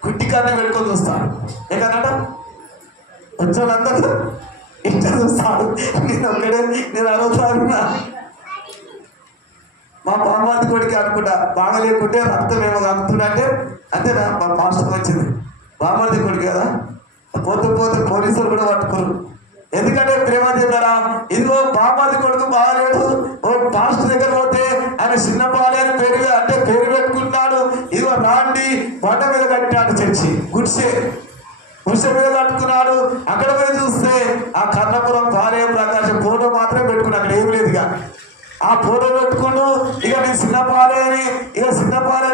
కుట్టికాన్ని పెట్టుకొని చూస్తాడు. ఏకన్నాడ వచ్చిన అందరూ ఇంట చూస్తాడు. నేను అడుగుతానున్నా. మా బామ్మది కొడుకు అనుకుంటా, బాగా లేకుంటే రక్తం ఏమో కలుగుతున్నా అంటే అంతేనా? మా పాస్టర్ వచ్చింది, బామ్మది కొడుకు కదా. పోతే పోలీసులు కూడా పట్టుకోరు. ఎందుకంటే ప్రేమ చెప్పారా? ఇదిగో బామ్మది కొడుకు బాగాలేడు, ఓ పాస్టర్ దగ్గర పోతే ఆయన చిన్న పాలే అని పేరు పెట్టుకుంటున్నాడు. ఇదిగో నాండి బండ మీద కట్టాడు, చర్చి గుడిసె మీద కట్టుకున్నాడు. అక్కడ పోయి చూస్తే ఆ కన్నపురం భార్య ప్రకాశం ఫోటో మాత్రమే పెట్టుకుని, అక్కడ ఏమి లేదు. ఇక ఆ ఫోటో పెట్టుకుంటూ ఇక నేను చిన్న పాలే అని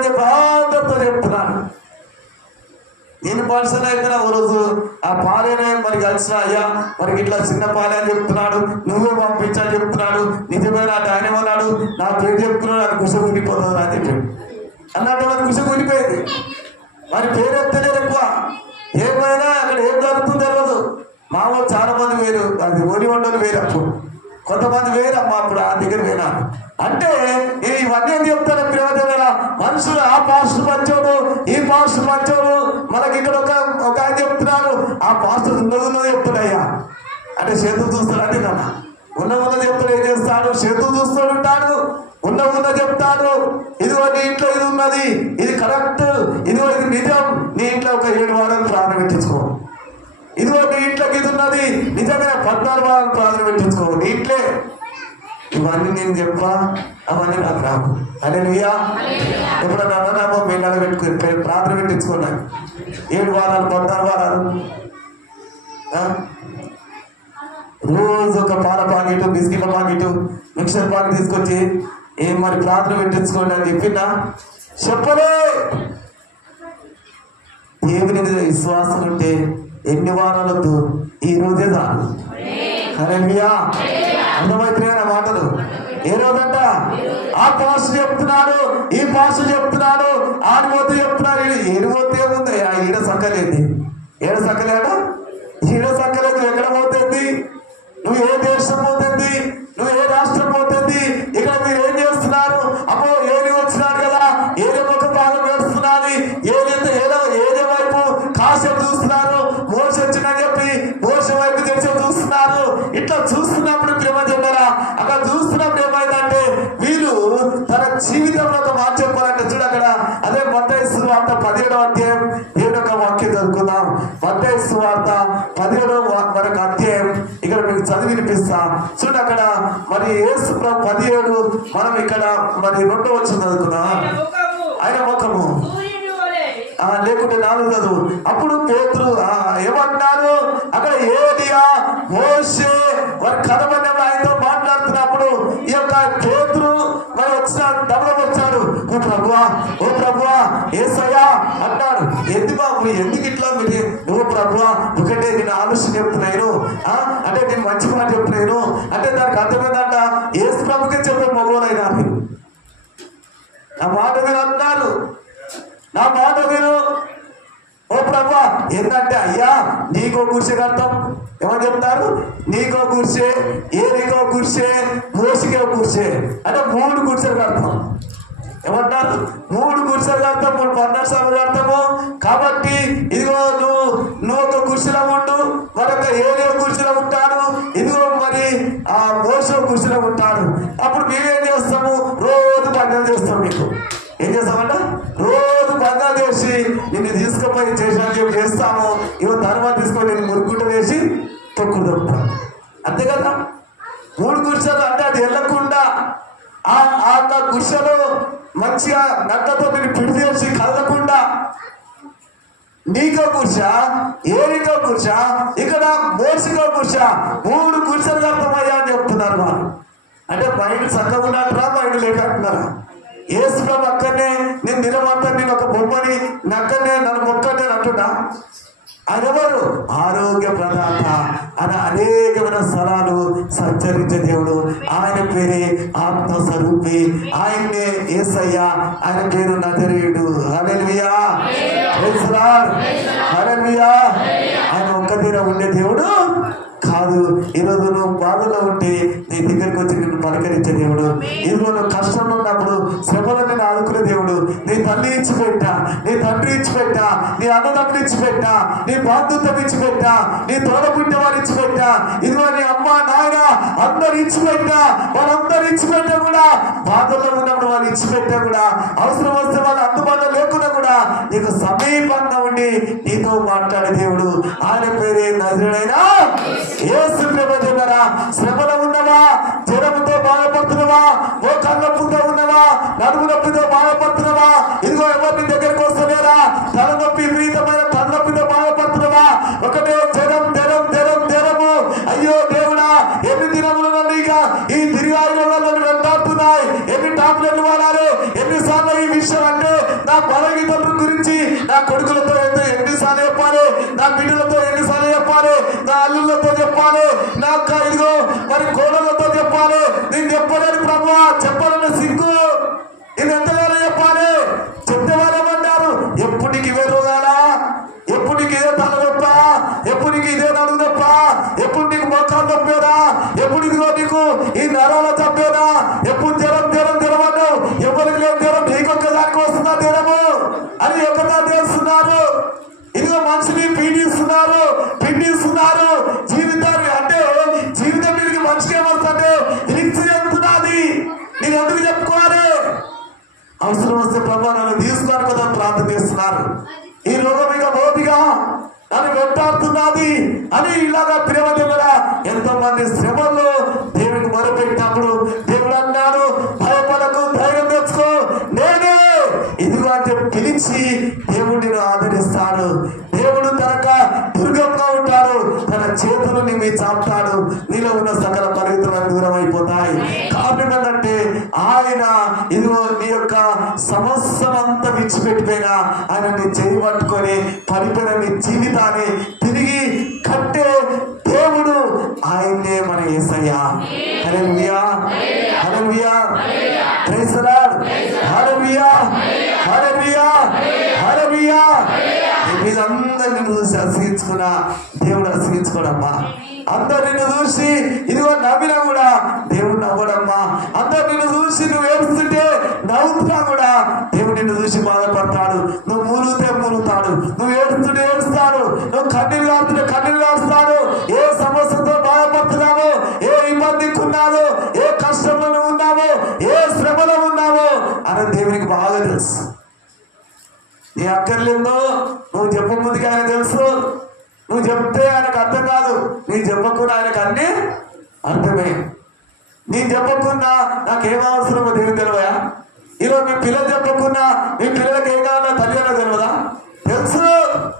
చెప్పి అందరితో చెప్తున్నాను. ఎన్ని పర్సన్ అయిపోయినా ఓ రోజు ఆ పాలేనే మరి కలిసిన అయ్యా మనకి ఇట్లా చిన్న పాలే అని చెప్తున్నాడు, నువ్వే పంపించని చెప్తున్నాడు, నిజమైన ఆయన ఉన్నాడు, నా పేరు చెప్తున్నాడు, అది కుష కూలిపోతుంది అని చెప్పాడు. అన్నట్టు మరి కుష కూలిపోయింది. మరి పేరు ఎత్తలేరు ఎక్కువ. ఏమైనా అక్కడ ఏం జరుగుతుందో తెలియదు. మామూలు చాలా మంది వేరు, అది ఓడి వంటలు వేరు, అప్పుడు కొంతమంది వేరమ్మా అప్పుడు ఆ దగ్గర వేరా. అంటే ఇవన్నీ ఏం చెప్తారు ప్రేమ మనుషులు, ఆ పాస్టర్ మంచోడు, ఈ పాస్టర్ మంచోడు. మనకి ఇక్కడ ఒక ఆయన చెప్తున్నాడు, ఆ పాస్టర్ ఉన్నది చెప్తాడయ్యా అంటే చేతులు చూస్తాడు. అంటే కదా ఉన్నది చెప్తాడు. ఏం చేస్తాడు? చేతులు చూస్తాడు ఉంటాడు, ఉన్న చెప్తాడు. ఇదిగో నీ ఇంట్లో ఇది ఉన్నది, ఇది కరెక్ట్, ఇదిగో ఇది నిజం, నీ ఇంట్లో ఒక 7 వారాలు ప్రాణం పెట్టించుకో. ఇదిగో నీ ఇంట్లోకి ఇది ఉన్నది, నిజంగా 14 వారాలు ప్రార్థన పెట్టించుకో నీ ఇంట్లో. ఇవన్నీ నేను చెప్పా, అవన్నీ నాకు రాకు. హల్లెలూయా. ఎప్పుడన్నా అన్నామో మీ నెల పెట్టుకుని ప్రార్థన పెట్టించుకున్నాను 7 వారాలు 14 వారాలు. రోజు ఒక పాల పాకెట్, బిస్కెట్ల పాకెట్, మిక్సర్ పాకెట్ తీసుకొచ్చి మరి ప్రార్థన పెట్టించుకోండి అని చెప్పిందా? చెప్పలే. దేవుని మీద విశ్వాసం ఉంటే ఎన్ని వారాలొద్దు, ఈ రోజే చాలు. హల్లెలూయా. అర్థమైతే నా మాటలు. ఏ రోజంట ఆ పాస్టర్ చెప్తున్నాడు, ఈ పాస్టర్ చెప్తున్నాడు, ఆడిపోతే చెప్తున్నాడు. ఏడిపోతే ఏముంది? ఈడ సక్కలేదు, ఏడ సక్కలేడా? ఈడ సక్కలేదు. ఎక్కడ పోతుంది? నువ్వు ఏ దేశం పోతుంది, నువ్వు ఏ రాష్ట్రం పోతుంది? ఇక్కడ మీరు ఏం చేస్తున్నారు? అమ్మో ఏది వచ్చినాడు కదా, ఏదో ఒక భాగం వేస్తున్నది, ఏదే వైపు కాసేపు చూస్తున్నారు. మోస వచ్చిందని చెప్పి మోస వైపు తెచ్చి చూస్తున్నారు. ఇట్లా చూస్తున్నప్పుడు ప్రేమ చెప్పారా? అక్కడ చూస్తున్నప్పుడు ఏమైందంటే వీళ్ళు తన జీవితంలో ఒక మాట చెప్పాలంటే చూడు అక్కడ. అదే మత్తయి సువార్త 17వ అధ్యాయం 7వ వాక్యం చదువుకుందాం. మత్తయి సువార్త 17వ మరొక అధ్యాయం ఇక్కడ మీకు చదివి వినిపిస్తా. చూడు అక్కడ మరి యేసు ప్రభు 17, మనం ఇక్కడ మరి 2వ వచనం చదువుకుందాం. ఆయన ముఖము లేకుంటే 4 చదువు. అప్పుడు పేతురు ఏమంటున్నారు అక్కడ? ఏలియా, మోషే వారి కథమన్నప్పుడు ఆయనతో మాట్లాడుతున్నప్పుడు ఈ యొక్క పేతురు మరి వచ్చిన దమలో వచ్చాడు. ఓ ప్రభువా యేసయ్యా అన్నాడు. ఎందుకు ఇట్లా మీరు? నువ్వు ప్రభువా ఒకటే నేను ఆలోచన చెప్తున్నాను, అంటే నేను మంచి మాట చెప్తున్నాను అంటే దానికి అర్థమైందంట. యేసు ప్రభుకే చెప్పే మగోలైనా నా మాట మీరు అన్నారు, నా మాట విను. ఓ ప్రభా ఏంటంటే అయ్యా నీకో గుడిసె కడతాం. ఏమని చెప్తారు? నీకో గుడిసె, ఏరికో గుడిసె, మోసికో గుడిసె అంటే 3 గుడిసెలు కడతాం. ఏమంటారు? 3 గుడిసెలు కడతాం, 3 పర్ణశాలలు కడతాము. కాబట్టి ఇదిగో నువ్వు ఒక గుడిసెలో ఉండు, మరొక ఏరియో గుడిసెలో ఉంటాడు, ఇదిగో మరి ఆ మోస గుడిసెలో ఉంటాడు. అప్పుడు మేమేం చేస్తాము? రోజు పండుగ చేస్తాం. మీకు ఏం చేస్తామంట? రోజు బంగా చేసి నిన్ను తీసుకుపోయి చేసాను చేస్తాము. ఇవో తర్వాత తీసుకొని నేను మురుగుంట వేసి తొక్కు దొరుకుతాను. అంతే కదా? 3 గుడిసెలు అంటే అది వెళ్ళకుండా ఆ గుడిసెలో మంచిగా నక్కతో నేను పిడి చేసి కదలకుండా నీకో గుడిస, ఏరికో గుడిస, ఇక్కడ మోసికో గుడిస, 3 గుడిసెలు కడతామయ్యా అని చెప్తున్నారు వాళ్ళు. అంటే మైండ్ చక్కగా ఉన్నట్టురా, మైండ్ లేకంటున్నారా? యేసు ప్రభు అక్కడనే నేను నిలబడతాను, నేను ఒక బొమ్మని నక్కనే నన్ను మొక్కనే అంటున్నా. ఆయన ఎవరు? ఆరోగ్య ప్రదాత. ఆయన అనేకమైన స్థలాలు సంచరించే దేవుడు. ఆయన పేరే ఆత్మస్వరూపి, ఆయన్నే యేసయ్య, ఆయన పేరు నజరేయుడు. హల్లెలూయా, ప్రైజ్ లార్డ్, హల్లెలూయా. ఆయన ఒక్క తీర ఉండే దేవుడు కాదు. ఈరోజు నువ్వు బాధలో ఉంటే నీ దగ్గరికి వచ్చి నిన్ను పలకరించే దేవుడు. ఈరోజు నువ్వు కష్టంలో ఉన్నప్పుడు శ్రమలో నేను ఆదుకునే దేవుడు. నీ తల్లి ఇచ్చిపెట్టా, నీ తండ్రి ఇచ్చిపెట్టా, నీ అన్నదమ్ములు ఇచ్చిపెట్టా, నీ బాధ్యతలు ఇచ్చిపెట్టా, నీ తోడబుట్టే వారు ఇచ్చిపెట్టా, ఇదిగో నీ అమ్మ నాయన అందరు ఇచ్చిపెట్టా. వాళ్ళందరూ ఇచ్చిపెట్టా కూడా, బాధల్లో ఉన్నప్పుడు వాళ్ళు ఇచ్చిపెట్టా కూడా, అవసరం వస్తే వాళ్ళు అందుబాటులో లేకుండా కూడా నీకు సమీపంగా ఉండి నీతో మాట్లాడే దేవుడు. ఆయన పేరే నజరేయుడైన యేసు ప్రభు. శ్రమలో ఉన్నవా? జ్వరముతో బాధపడుతున్నావా? ఓ కళ్ళప్పుతో ఉన్నవా? నడుము నొప్పితో బాధపడుతున్నావా? ఇదిగో ఎవరిని దగ్గరికి వస్తలేరా? తలనొప్పి, విపరీతమైన తలనొప్పితో బాధపడుతున్నావా? ఒకటే జ్వరము. అయ్యో దేవుడా, ఎన్ని దినములు ఇక ఈ తిరిగాయులలో వెంటాడుతున్నాయి. ఎన్ని టాబ్లెట్లు వాడాలి? ఎన్నిసార్లు ఈ విషయం అంటే నా బలహీనతల గురించి నా కొడుకులతో ఎన్నిసార్లు ఎన్నిసార్లు చెప్పాలి, నా బిడ్డలతో ఎన్నిసార్లు చెప్పాలి, నా అల్లులతో చెప్పాలి, నా ఇదిగో మరి కోడలతో చెప్పాలి. నేను చెప్పలేను ప్రభువా, చెప్పాలని సిగ్గు. ఇది ఎంతగానో చెప్పాలి. చెప్తేవాళ్ళమంటారు ఎప్పుడు నీకు ఇవే రోగాలా, ఎప్పుడు నీకు ఇదే తల నొప్ప, ఎప్పుడు నీకు ఇదే నడుగు నొప్ప, ఎప్పుడు నీకు మోకాలు నొప్పేదా, ఎప్పుడు ఇదిగో నీకు ఈ నరాల చంపేదా, ఎప్పుడు జ్వరం జ్వరం జ్వరం అన్నావు. ఎవరికి లేని జ్వరం నీకొక్కదానికి వస్తుందా జ్వరము అని ఒకదా చేస్తున్నారు. ఇదిగో మనిషిని పీడిస్తున్నారు. జీవితాన్ని అంటే జీవితం మీదకి మనిషికి ఏమొస్తుంటే రిక్స్ చెందుతున్నది. నేను ఎందుకు చెప్పుకోవాలి? అవసరం వస్తే ప్రభు నన్ను తీసుకుని కదా ప్రార్థన చేస్తున్నారు. ఈ రోగం ఇక బోధిగా నన్ను వెంటాడుతున్నది అని ఇలాగా ప్రేమ దేవుడా ఎంతో మంది శ్రమల్లో దేవుడికి మొరపెట్టినప్పుడు దేవుడు అన్నాడు, భయపడకు, ధైర్యం తెచ్చుకో, నేనే ఇదిగో అంటే పిలిచి దేవుడిని ఆదరిస్తాడు. దేవుడు తనక దుర్గంగా ఉంటాడు, తన చేతులు నీ మీద చాపుతాడు. నీలో ఉన్న సకల పరిమితులను దూరం అయిపోతాయి. కారణం ఏంటంటే ఆయన ఇదిగో నీ యొక్క సమస్తం అంతా విడిచిపెట్టిపోయినా ఆయన నీ చేయి పట్టుకొని పడిపోయిన నీ జీవితాన్ని తిరిగి కట్టే దేవుడు ఆయన్నే మన యేసయ్యా. హల్లెలూయా, హల్లెలూయా, ప్రైజ్ ది లార్డ్, హల్లెలూయా, హల్లెలూయా, హల్లెలూయా. వీళ్ళందరినీ చూసి అసహించుకున్నా దేవుడు అసహించుకోడమ్మా. అందరు నిన్ను చూసి ఇదిగో నవ్వినా కూడా దేవుడు నవ్వడమ్మా. అందరు నిన్ను చూసి నువ్వు ఏడుస్తుంటే నవ్వుతున్నా కూడా దేవుడు నిన్ను చూసి బాధపడతాడు. నువ్వు మూలుగుతే మూలుగుతాడు, నువ్వు ఏడుస్తుంటే ఏడుస్తాడు, నువ్వు కన్నీళ్ళు కాడుతుంటే కన్నీళ్ళు కాడుస్తాడు. ఏ సమస్యతో బాధపడుతున్నావో, ఏ ఇబ్బందికి ఉన్నావో, ఏ కష్టంలో ఉన్నావో, ఏ శ్రమలో ఉన్నావో అని దేవునికి బాగా తెలుసు. నీ అక్కర్లేదో నువ్వు చెప్పముందుకు ఆయన తెలుసు. నువ్వు చెప్తే ఆయనకు అర్థం కాదు, నీ చెప్పకుండా ఆయనకు అన్ని అర్థమే. నీ చెప్పకుండా నాకేం అవసరమో దేవుని తెలివయా? ఈరోజు మీ పిల్లలు చెప్పకుండా మీ పిల్లలకి ఏం కావాలో తల్లిదండ్రులు తెలియదా? తెలుసు.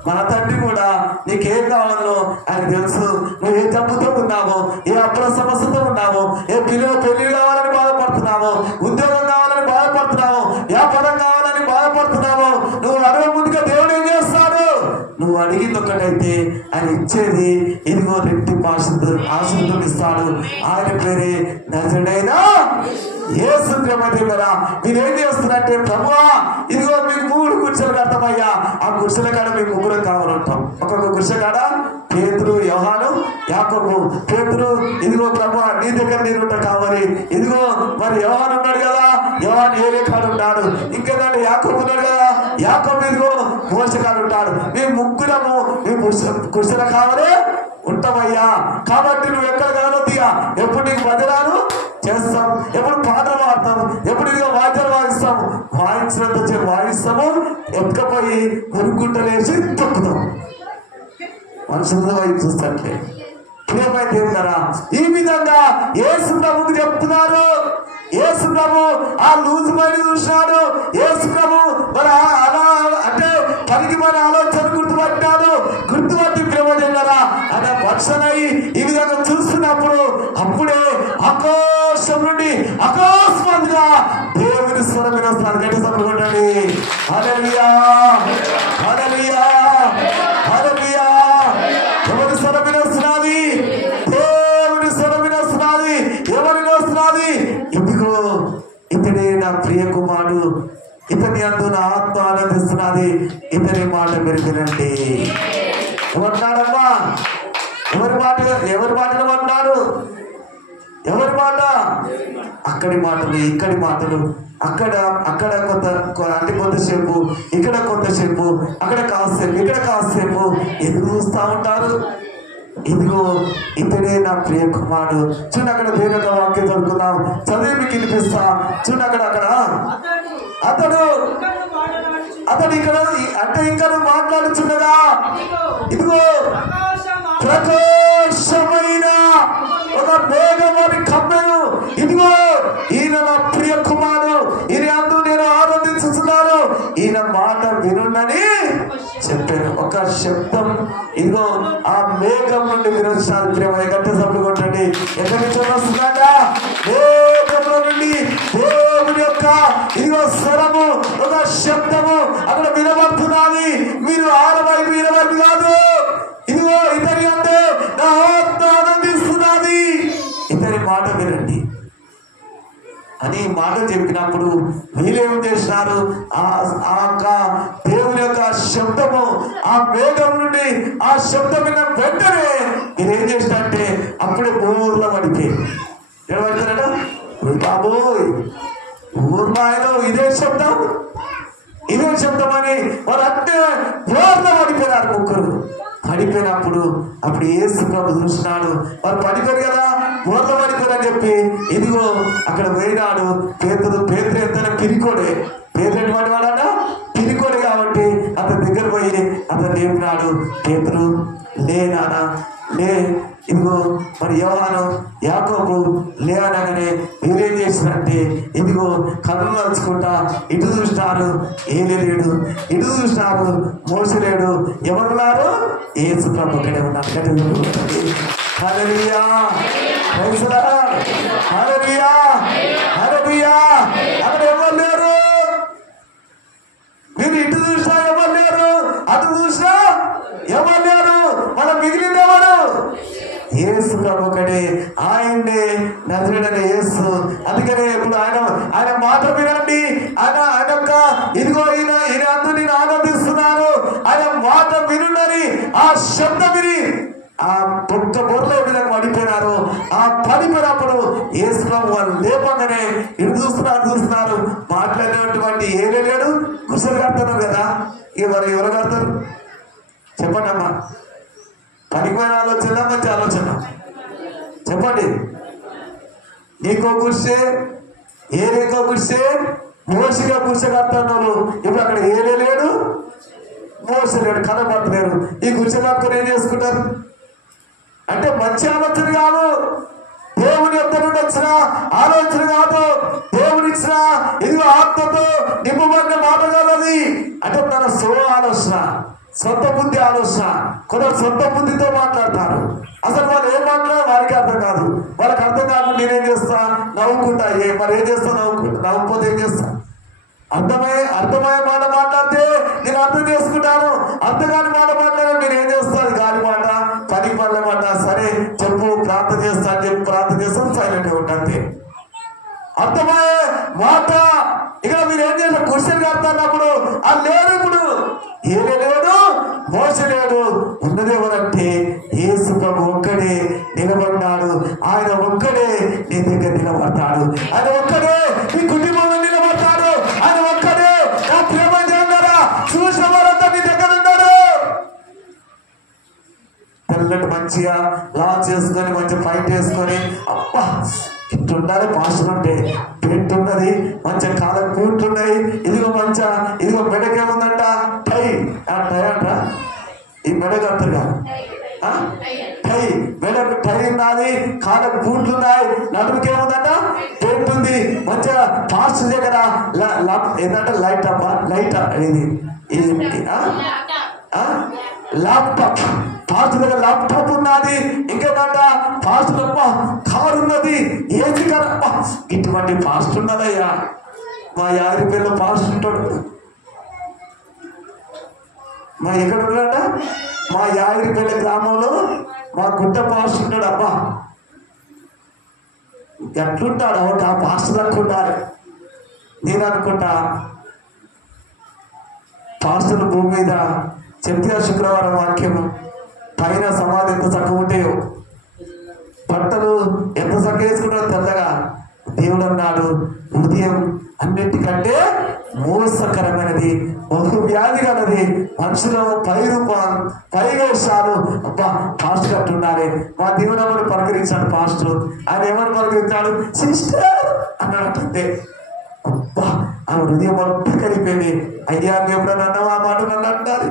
మన తండ్రి కూడా నీకేం కావాలో ఆయన తెలుసు. నువ్వు ఏ జబ్బుతో ఉన్నావో, ఏ అప్పుల సమస్యతో ఉన్నావో, ఏ పిల్లలు పెళ్లి కావాలని బాధపడుతున్నావో, ఉద్యోగం కావాలని బాధపడుతున్నావో, వ్యాపారం కావాలని బాధపడుతున్నావో, నువ్వు అడగ ముందుగా దేవుడు ఏం చేస్తాడు? నువ్వు అడిగింది ఒకటైతే ఆయన ఇచ్చేది ఇదిగో రెట్టింపు ఆశీర్వాదం ఇస్తాడు. ఆయన పేరే నజరుడైన యేసు. ప్రేమదేవరా మీరేం చేస్తున్నారంటే ప్రభువా ఇదిగో మీకు 3 కుర్చీలు కడతామయ్యా. ఆ కుర్చీల కాడ మీకు 3 కావాలంటాం. ఒక్కొక్క కుర్చీ కాడ పేతురు, యోహాను, యాకోబు. పేతురు ఇదిగో ప్రభువా నీ దగ్గర నేను కావాలి. ఇదిగో మరి యోహాను ఉన్నాడు కదా, యోహాను ఏలే కాడు ఉన్నాడు. ఇంకేదంటే యాకోబు ఉన్నాడు కదా, యాకోబు ఇదిగో మోసే కాడు ఉంటాడు. మేము ముగ్గురము మీ కుర్చీల కావాలి ఉంటామయ్యా. కాబట్టి నువ్వు ఎక్కడ కానొద్దిగా. ఎప్పుడు నీకు భజనాలు చేస్తాం, ఎప్పుడు పాటలు పాడతాం, ఎప్పుడు ఇదిగో వాద్యాలు వాయిస్తాం. వాయించినంత చెప్పి వాయిస్తాము, ఎక్కపోయి కొనుక్కుంటలేసి తొక్కుతాం. మనుషులతో వైపు చూస్తే ప్రియమైతే కదా. ఈ విధంగా యేసు ప్రభుకు చెప్తున్నారు. యేసు ప్రభు ఆ లూజు మైండ్ చూసినాడు. యేసు ప్రభు మరి అలా అంటే పనికి మన ఆలోచన గుర్తుపట్టాడు. గుర్తుపట్టి ప్రేమజన్నారా అనే భక్షణై ఈ విధంగా చూస్తున్నప్పుడు అప్పుడే ఆకాశం నుండి అకస్మాత్తుగా దేవుని స్వరం వినొస్తాను. గట్టి స్వరం కొట్టండి. హల్లెలూయా, హల్లెలూయా, హల్లెలూయా. ఎవరి స్వరం వినొస్తున్నది? దేవుని స్వరం వినొస్తున్నది. ఎవరిని వస్తున్నది? ఇదిగో ఇతడే నా ప్రియ కుమారుడు, ఇతని అందు నా ఆత్మ ఆనందిస్తున్నది, ఇతని మాట మీరు వినండి. ఏమన్నాడమ్మా? ఎవరి మాటలు అన్నాడు? ఎవరి మాట? అక్కడి మాటలు, ఇక్కడి మాటలు. అక్కడ కొంతసేపు, ఇక్కడ కొంతసేపు, అక్కడ కాసేపు, ఇక్కడ కాసేపు ఎందుకు చూస్తా ఉంటారు? ఇదిగో ఇతడే నా ప్రియ కుమారుడు. చూడండి అక్కడ దేవుని వాక్యం చదువుకుందాం. చదివి మీకు వినిపిస్తా. చూడండి అక్కడ అతడు ఇక్కడ అంటే ఇంకా మాట్లాడుచుండగా ఇదిగో ప్రకాశమైన ఒక మేఘమని కమ్మెను. ఇదిగో ఈయన నా ప్రియ కుమారుడు, ఈయన అందు నేను ఆనందించుతున్నాను, ఈయన మాట వినుండని చెప్పాను. ఒక శబ్దం ఇదిగో ఆ మేఘం నుండి వినొచ్చారు. ప్రేమ గట్టి సభలు కొట్టండి. ఎక్కడి నుంచి వస్తుందట? మేఘంలో నుండి దేవుని యొక్క యొక్క ఇదిగో స్వరము, ఒక శబ్దము అక్కడ వినబడుతున్నది. మీరు ఆరవైపు ఇరవైపు కాదు, ఇదిగో ఇతని అంటే నా ఆత్మ ఆనందిస్తున్నది, ఇతని మాట వినండి అని మాట చెప్పినప్పుడు వీళ్ళేం చేసినారు? ఆ దేవుని యొక్క శబ్దము, ఆ వేగం నుండి ఆ శబ్దం విన్న వెంటనే మీరేం చేసినంటే అప్పుడే ఊర్లో పడిపోయి ఏమడతారట, బాబోయ్ ఊర్లో ఆయన ఇదే శబ్దం అని వారు అంటే ఊర్లో పడిపోయినారు. ముగ్గురు పడిపోయినప్పుడు అప్పుడు యేసు ప్రభు చూసినాడు. వారు పడిపోయారు కదా, ఊర్లో పడిపోయారని చెప్పి ఇదిగో అక్కడ పోయినాడు. పేతురు ఎంత పిరికోడే, పేతురు ఎటువంటి వాడట, పిరికోడే కాబట్టి అతని దగ్గర పోయి అతను లేపినాడు. పేతురు లే నాన్న లే, ఇదిగో మరి యోహాను యాకోబు లే అనగానే మీరేం చేసినట్టే ఇదిగో కళ్ళు నడుచుకుంటా ఇటు చూసినారు, ఏలేడు, ఇటు చూసినారు, మోసలేడు. ఎవరున్నారు? యేసు ప్రభు అక్కడే ఉన్నారు. హల్లెలూయా, ప్రైజ్ ది లార్డ్, హల్లెలూయా, హల్లెలూయా. అక్కడ ఎవరు లేరు. మీరు ఇటు చూసినా ఎవరు లేరు, అటు చూసినా ఎవరు లేరు. మనం మిగిలినవాడు యేసు ప్రభు ఒకడే, ఆయన్నే నజరేయుడైన యేసు. అందుకనే ఇప్పుడు ఆయన మాట వినండి. ఆయన యొక్క ఇదిగో ఈయన అందు నేను ఆనందిస్తున్నాను, ఆయన మాట వినుండని ఆ శబ్దం విని ఆ పొక్క బొర్రలో విధంగా పడిపోయినారు. ఆ పడిపోయినప్పుడు యేసు ప్రభు వాళ్ళు లేపంగానే ఇటు చూస్తున్నారు మాట్లాడేటువంటి ఏలే లేడు. కుశలు కడుతున్నారు కదా, మరి ఎవరు కడతారు చెప్పండి అమ్మా. పనికిపోయిన ఆలోచన మంచి ఆలోచన చెప్పండి. నీకో కుర్సే, ఏలేకో కుర్సే, మోసగా కుర్సే కడుతున్నారు. ఇప్పుడు అక్కడ ఏలే లేడు, మోసలేడు, కనబడలేరు. ఈ కుర్చీ కట్టుకొని ఏం చేసుకుంటారు అంటే మంచి ఆలోచన కాదు, దేవుని యొక్క నుండి వచ్చిన ఆలోచన కాదు, దేవుని ఇచ్చిన ఇదిగో ఆత్మతో నింపబడిన మాట కాదది. అంటే తన ఆలోచన, సొంత బుద్ధి ఆలోచన. కొందరు సొంత బుద్ధితో మాట్లాడతారు. అసలు వాళ్ళు ఏం మాట్లాడారో వారికి అర్థం కాదు. వాళ్ళకి అర్థం కాకుండా నేనేం చేస్తా, నవ్వుకుంటా. మరి ఏం చేస్తా, నవ్వుకపోతే ఏం చేస్తా. అర్థమయ్యే మాట మాట్లాడితే నేను అర్థం చేసుకుంటాను, అర్థకాని మాట మాట్లాడాను నేను ఏం చేస్తాను, గాలి మాట, పనికి పనుల మాట. సరే చెప్పు, ప్రార్థన చేస్తా అని చెప్పి ప్రార్థన చేస్తాను, సైలెంట్ గా ఉంటుంది. అర్థమయ్యే మాట ఇక్కడ మీరు ఏం చేస్తారు, క్వశ్చన్ కడుతున్నప్పుడు ఆ లేడు. ఇప్పుడు ఏలే లేడు, మోసలేడు, ఉన్నది ఎవరంటే యేసు ప్రభు ఒక్కడే నిలబడ్డాడు. ఆయన ఒక్కడే నీ దగ్గర నిలబడతాడు, ఆయన ఒక్కడే నీ కుటుంబంలో నిలబడతాడు, ఆయన ఒక్కడే నా ప్రేమ దేవుడా చూసిన వారంతా నీ దగ్గర ఉన్నాడు. తెల్లటి మంచిగా లా చేసుకొని మంచిగా ఫైట్ చేసుకొని అబ్బా ఇట్లుండాలి. పాస్టర్ ఉంటే పెట్టున్నది, మంచిగా కాలం కూర్చున్నాయి, ఇదిగో మంచిగా ఇదిగో మెడకేముందంట టై, టై అంట ఈ మెడ కడతారు కదా టై, మెడకు టై ఉన్నది, కాళ్ళకు బూట్లు ఉన్నాయి, నడుముకేముందంట పెట్టుంది. మంచిగా పాస్టర్ దగ్గర ఏంటంటే లైట్ అబ్బా లైట్ ఇది ల్యాప్టాప్, పాస్టర్ దగ్గర ల్యాప్టాప్ ఉన్నది. ఇంకేంటంట పాస్టర్ అబ్బా కారు ఉన్నది, ఏసీ కారు. ఇటువంటి పాస్టర్ ఉన్నదయ్యా. మా యాదగిరిపల్లిలో పాస్టర్ ఉంటాడు. మా ఎక్కడ ఉంటాడంట, మా యాదగిరిపల్లి గ్రామంలో మా గుట్ట పాస్టర్ ఉంటాడు. అబ్బా ఎట్లుంటాడు ఆ పాస్టర్ అనుకుంటారు. నేను అనుకుంటా పాస్టర్ భూమి మీద చెప్తే శుక్రవారం వాక్యము పైన సమాధి ఎంత చక్కగా ఉంటాయో, బట్టలు ఎంత చక్కగా వేసుకుంటారో తెల్లగా. దేవుడు అన్నాడు హృదయం అన్నిటికంటే మోసకరమైనది, బహు వ్యాధి కలది, మనుషులు పైవేషాలు. అబ్బా పాస్టర్ కట్టుండాలి. మా దేవుడు పలకరించాడు పాస్టర్. ఆయన ఏమని పలకరించాడు, సిస్టర్ అన్నాడంటే అబ్బా ఆ హృదయం మొత్తం కలిపోయింది. అయ్యా ఎప్పుడన్నా అన్నావు ఆ మాట నన్ను అంటారు.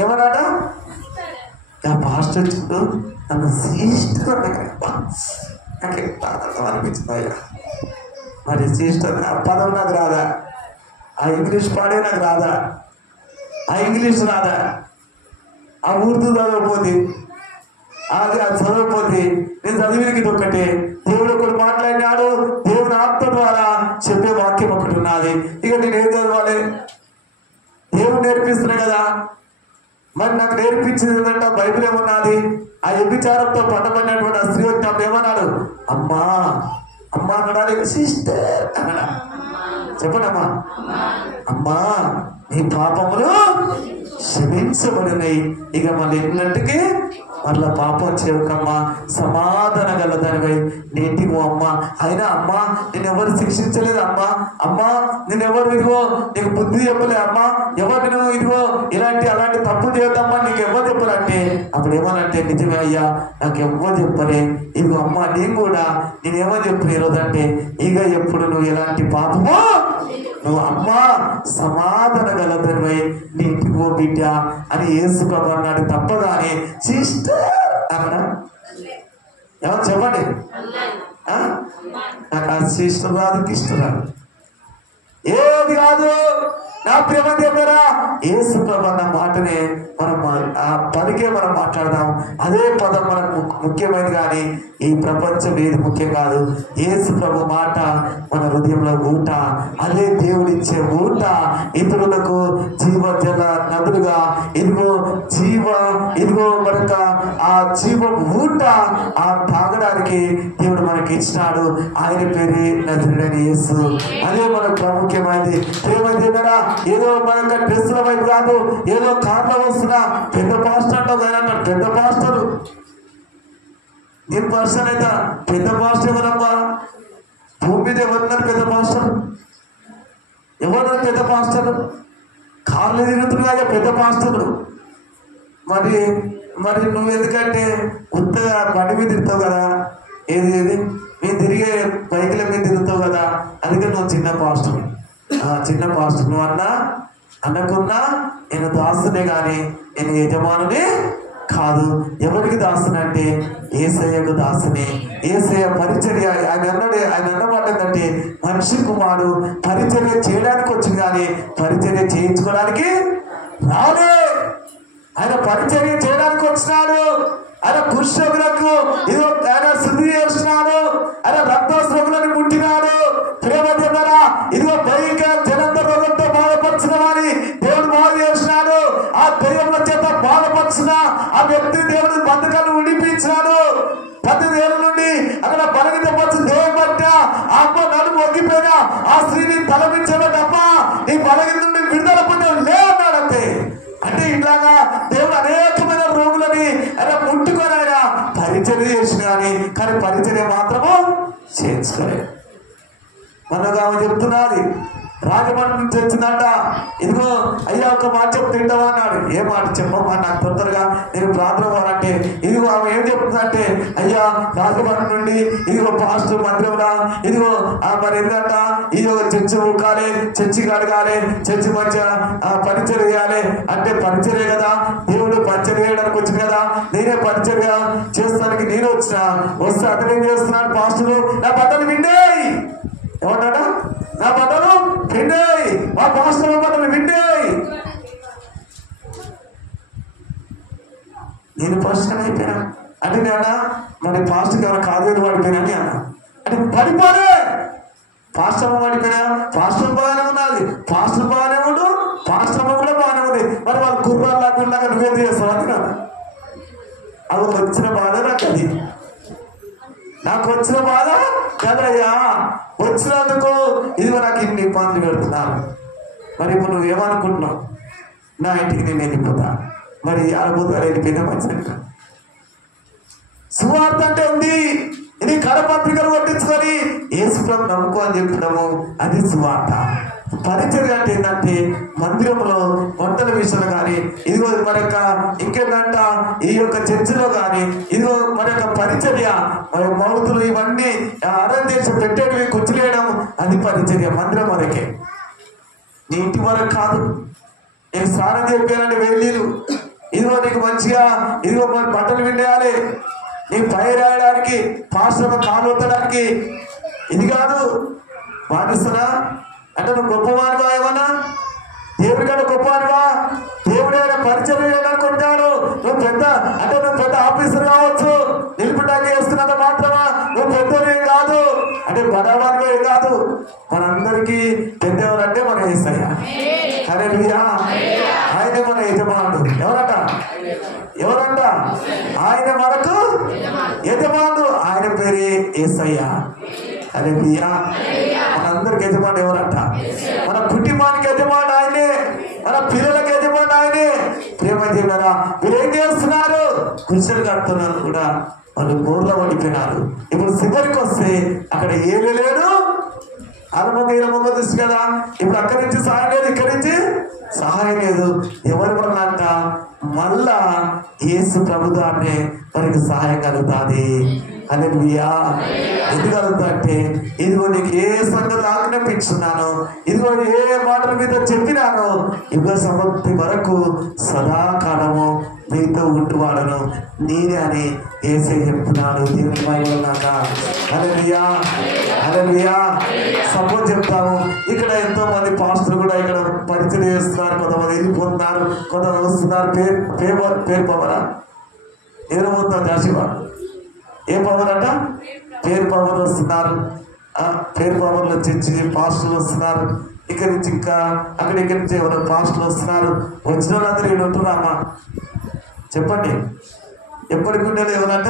ఏమన్నాడా ఆ పాస్టర్ చూడు నన్ను సిస్టర్ అనిపించింది. అయ్యా మరి సిస్టర్ ఆ పదం నాకు రాదా, ఆ ఇంగ్లీష్ పాడే నాకు రాదా, ఆ ఇంగ్లీష్ రాదా, ఆ ఉర్దూ చదవకపోతే అది చదవకపోతే నేను చదివినకి ఇది ఒకటే. దేవుడు ఒకటి మాట్లాడినాడు, దేవుని ఆత్మ ద్వారా చెప్పే వాక్యం ఒకటి ఉన్నది. ఇక నేనేం చదవాలి? దేవుడు నేర్పిస్తున్నా కదా. మరి నాకు నేర్పించింది ఏంటంటే బైబిల్ ఏమన్నది? ఆ వ్యభిచారంతో పట్టబడినటువంటి ఆ స్త్రీ వచ్చినప్పుడు ఏమన్నాడు? అమ్మా అమ్మా అన్నాడా? సిస్టర్ అన్నాడా? చెప్పండి అమ్మా. అమ్మా నీ పాపములు క్షమించబడినాయి, ఇక మళ్ళీ ఎన్నింటికి మళ్ళా పాపం చేయకమ్మా, సమాధాన గలదానివై నేటివో అమ్మా. అయినా అమ్మా నేనెవరు శిక్షించలేదు అమ్మా. అమ్మా నేనెవరు ఇదిగో నీకు బుద్ధి చెప్పలే అమ్మా. ఎవరు నువ్వు ఇదిగో అలాంటి తప్పు చేయొద్దమ్మా నీకు ఎవరు చెప్పాలంటే అప్పుడు ఏమనంటే నిజమే అయ్యా నాకు ఎవరు చెప్పలే. ఇదిగో అమ్మా నేను కూడా నేనేమో చెప్పిన ఈరోజు అంటే ఇక ఎప్పుడు నువ్వు ఎలాంటి పాపమో నువ్వు అమ్మా సమాధాన గలదానివై నీ ఇంటికి ఓ బిడ్డ అని యేసు ప్రభు అన్నాడు తప్ప కానీ సిస్టర్ అన్నా ఏమో చెప్పండి. నాకు ఆ సిస్టర్ రాదు, కిస్టర్ రాదు, ఏది కాదు. నా ప్రేమ చెప్పారా యేసు ప్రభు అన్న మాటనే మనం ఆ పలికే మనం మాట్లాడదాం. అదే పదం మనకు ముఖ్యమైనది, కానీ ఈ ప్రపంచం ఏది ముఖ్యం కాదు. యేసు ప్రభు మాట మన హృదయంలో ఊట, అదే దేవుడిచ్చే ఊట. ఇతరులకు జీవజల నదులుగా ఇదిగో మనక ఆ జీవం ఊట ఆ తాగడానికి దేవుడు మనకి ఇచ్చినాడు. ఆయన పేరు నజరేయుడైన యేసు. అదే మనకు ప్రాముఖ్యమైనది. ఏమైంది కదా, ఏదో మన డ్రెస్సుల వైపు కాదు, ఏదో కార్లో వస్తున్నా పెద్ద పాస్టర్ అంటావు కదా అన్నాడు. పెద్ద పాస్టర్ నేను పర్సన్ అయితే పెద్ద పాస్టర్ ఎవరమ్మా? భూమి మీద ఎవరున్నారు పెద్ద పాస్టర్? ఎవరున్నారు పెద్ద పాస్టర్? కార్లు తిరుగుతున్నాయా పెద్ద పాస్టర్లు? మరి నువ్వు ఎందుకంటే కొత్తగా బండి మీద తిరుగుతావు కదా, ఏది మేము తిరిగే బైకుల మీద తిరుగుతావు కదా, అందుకే నువ్వు చిన్న పాస్టర్. చిన్న పాస్టర్ నువ్వు అనకున్నా నేను దాసునే కానీ నేను యజమానునే కాదు. ఎవరికి దాసుని అంటే యేసయ్యకు దాసునే. యేసయ్య పరిచర్య ఆయన అన్నమాట ఏంటంటే మనిషి కుమారుడు పరిచర్య చేయడానికి వచ్చింది కానీ పరిచర్య చేయించుకోవడానికి రాలే. ఆయన పరిచర్య చేయడానికి వచ్చినాడు. ఆయన కుష్ఠరోగులకు ఇదో ఆయన శుద్ధి చేస్తున్నాడు. ఆయన రక్తస్రోగులను ముట్టినాడు. ప్రేమ ద్వారా ఇదిగో భయంకర జనంత రోగంతో బాధపరిచిన వారి దేవుడు బాగు చేసినాడు. ఆ దయ్యముల చేత బాధపరిచిన ఆ వ్యక్తి దేవుడు బంధకాలు విడిపించినాడు. 10 ఏళ్ళ నుండి అక్కడ బలగితపరిచిన దేవుడు బట్ట ఆ అమ్మ నడుము ఒగ్గిపోయినా ఆ స్త్రీని తలపించబడ్డప్ప నీ బలగిన నుండి విడుదల పొందావు లే అన్నాడంతే. అంటే ఇట్లాగా దేవుడు అనేకమైన రోగులని ఆయన ముట్టుకొని ఆయన పరిచర్య చేసిన కానీ పరిచర్య మాత్రము చేయించుకోలేదు. మనకు ఆమె చెప్తున్నది రాజమండ్రి నుంచి వచ్చిందంట. ఇదిగో అయ్యా ఒక మాట చెప్పు తింటావా అన్నాడు. ఏ మాట చెప్పమ్మా నాకు తొందరగా నేను ప్రార్థన పోవాలంటే ఇదిగో ఆమె ఏం చెప్తుందంటే అయ్యా రాజమండ్రి నుండి ఇదిగో పాస్టర్ మందిరంలో ఇదిగో మరి ఏంటంట ఇది ఒక చర్చి ఊకాలి, చర్చి కడగాలి, చర్చి మంచిగా పరిచయం చేయాలి. అంటే పరిచర్య కదా, దేవుడు పరిచయం చేయడానికి వచ్చింది కదా, నేనే పరిచర్య చేస్తానికి నేను వస్తే అతను ఏం చేస్తున్నాడు పాస్టరు నా బట్టలు విండేయి ఏమన్నాడా? నా బట్టలు విండేయి, మా పాస్టర్ బట్టలు విండేయి. నేను పాస్టర్ అయిపోయినా అంటే నేనా మరి పాస్టర్ ఎవరు కాదు పడిపోయినా అని అన్నా. అంటే పడిపోలే, పాస్టర్ పడిపోయినా పాస్టర్ బాగానే ఉన్నది, పాస్టర్ బాగానే ఉండు, పాస్టర్ కూడా బాగానే ఉంది. మరి వాళ్ళు గుర్రాలు లేకుండా నువ్వేది చేస్తావు అని కదా. అది వచ్చిన బాధ నాకు వచ్చిన బాధ కదయ్యా. వచ్చినందుకు ఇదిగో నాకు ఇన్ని ఇబ్బందులు పెడుతున్నాను. మరి ఇప్పుడు నువ్వేమనుకుంటున్నావు? నా ఇంటికి నేను వెళ్ళిపోతా. మరి అద్భుతాలు వెళ్ళిపోయినా మంచిది. సువార్త అంటే ఉంది. ఇది కరపత్రికలు కొట్టించుకొని యేసుప్రభు నమ్ముకో అని చెప్పడము అది సువార్త. పరిచర్య అంటే ఏంటంటే మందిరంలో వంటల విషయంలో కానీ ఇదిగో మన యొక్క ఇంకేంటంట ఈ యొక్క చర్చిలో కానీ ఇదిగో మన యొక్క పరిచర్య మన మౌతులు ఇవన్నీ అరేంజ్ చేసి పెట్టేటివి కూర్చులేయడం అది పరిచర్య. మందిరం వరకే, నీ ఇంటి వరకు కాదు. నేను స్నానం చెప్పానంటే వెళ్ళిలు ఇదిగో నీకు మంచిగా ఇదిగో మన బట్టలు విండేయాలి, నీ పై రాయడానికి పాస్టర్ కాలు వద్దడానికి ఇది కాదు. పాటిస్తున్నా అంటే నువ్వు గొప్పవానివా? ఏమన్నా దేవుడి కంటే గొప్పవానివా? దేవుడు ఆయన పరిచయం చేయడానికి ఉంటాడు. నువ్వు పెద్ద ఆఫీసర్ కావచ్చు, బడాబాగా కాదు, మనందరికీ పెద్దెవరంటే మన యేసయ్య. హల్లెలూయా. ఆయనే మన యజమానుడు. ఎవరంట? ఆయన మనకు యజమానుడు. ఆయన పేరే యేసయ్య. హల్లెలూయా. మనందరికి యజమానుడు ఎవరంట? మన కుటుంబానికి యజమానుడు ఆయనే, మన పిల్లలకి యజమానుడు ఆయనే. ప్రేమ దేవుడా, మీరు ఏం చేస్తున్నారు? కుర్చీలు కడుతున్నారు కూడా, వాళ్ళు బోర్లో పడిపోయినారు. ఇప్పుడు చివరికి వస్తే అక్కడ ఏమీ లేడు. అరమగ తెలుసు కదా. ఇప్పుడు అక్కడి నుంచి సహాయం లేదు, ఇక్కడి నుంచి సహాయం లేదు. ఎవరి వల్ల అంట? మళ్ళా యేసు ప్రభుదాన్నే మనకి సహాయం కలుగుతుంది. హల్లెలూయా. ఎందుకు కలుగుతా అంటే, ఇదిగో నీకు ఏ సంగతి ఆజ్ఞాపించున్నాను, ఇదిగో ఏ మాటల మీద చెప్పినాను, యుగ సమాప్తి వరకు సదాకాలము మీతో ఉంటువాడను నేనే అని యేసే చెప్తున్నాడు. దేవుని మహిమగాక. హల్లెలూయా. హల్లెలూయా. సపోజ్ చెప్తాము, ఇక్కడ ఎంతో మంది పాస్టర్లు కూడా ఇక్కడ పరిచయం చేస్తున్నారు. కొంతమంది వెళ్ళిపోతున్నారు, కొంతమంది వస్తున్నారు. పేరు పవరా ఎవరు పోతున్నారు? జాషివా ఏ పవర్ అంట? పేరు పవర్ వస్తున్నారు. పేరు పవర్లో చర్చి పాస్టర్లు వస్తున్నారు. ఇక్కడి నుంచి ఇంకా ఇక్కడి నుంచి ఎవరు పాస్టర్లు వస్తున్నారు. వచ్చిన వాళ్ళందరూ ఇక్కడ ఉంటున్నామా? చెప్పండి. ఎప్పటికి ఉండేది ఎవరంట?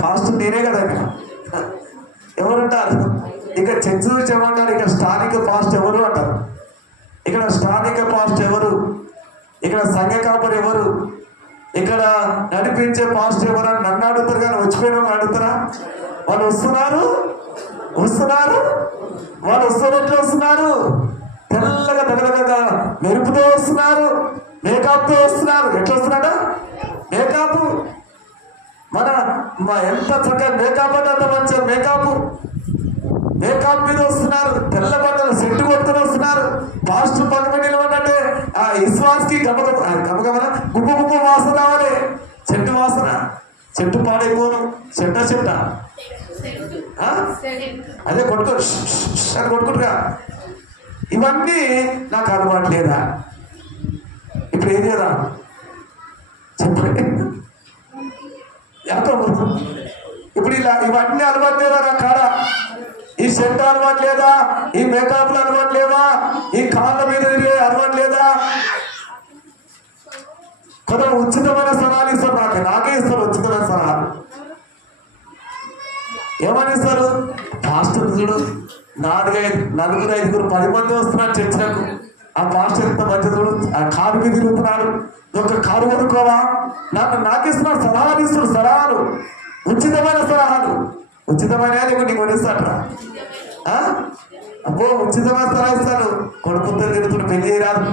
పాస్టర్ నేనే కదా. ఇక్కడ ఎవరుంటారు? ఇక్కడ చర్చ నుంచి ఏమంటారు? ఇక్కడ స్థానిక పాస్టర్ ఎవరు అంటారు. ఇక్కడ స్థానిక పాస్టర్ ఎవరు? ఇక్కడ సంఘ కాపరి ఎవరు? ఇక్కడ నడిపించే పాస్టర్ ఎవరని నన్ను అడుగుతారు, కానీ వచ్చిపోయిన అడుగుతారా? వాళ్ళు వస్తున్నారు. వాళ్ళు వస్తున్నట్లు వస్తున్నారు. తెల్లగా తగలగా మెరుపుతో వస్తున్నారు, మేకప్తో వస్తున్నారు. ఎట్లా వస్తున్నాడా? మేకప్. మన ఎంత చక్కగా మేకప్ అంటే అంత మంచిగా మేకప్ మీద వస్తున్నారు. తెల్ల బట్టలు సెట్టు కొట్టుకుని వస్తున్నారు. పాస్టర్ పక్కన నిలబడంటే ఆ విశ్వాస్కి గమగమన గుప్పు వాసన రావాలి. చెట్టు వాసన. చెట్టు పాడైపోను. చెట్ట అదే కొట్టుకుంటుగా. ఇవన్నీ నాకు అలవాటు లేదా? ఇప్పుడు ఏం చేద్దాం చెప్పండి. ఇప్పుడు ఇవన్నీ అలవాటు లేదా నా కాడ? ఈ సెంట్ అలవాటు లేదా? ఈ మేకప్లు అలవాటు లేవా? ఈ కాళ్ళ మీద అలవాటు లేదా? కొంత ఉచితమైన సలహాలు ఇస్తారు. నాకే ఇస్తారు ఉచితమైన సలహాలు. ఏమని ఇస్తారు? పాస్టర్ చూడు, 4, 5, 10 మంది వస్తున్నారు చర్చలకు. ఆ పాస్టర్ ఎంత మంచి చూడు, ఆ కారు మీద తిరుగుతున్నాడు. ఒక కారు కొనుక్కోవా? నాకు ఇస్తున్నాడు సలహాలు. సలహాలు, ఉచితమైన సలహాలు. ఉచితమైన నీకు కొనిస్తాడరా? అబ్బో ఉచితమైన సలహా ఇస్తాను. కొడుకుతో తిరుగుతున్న పెళ్లి చేయరాదు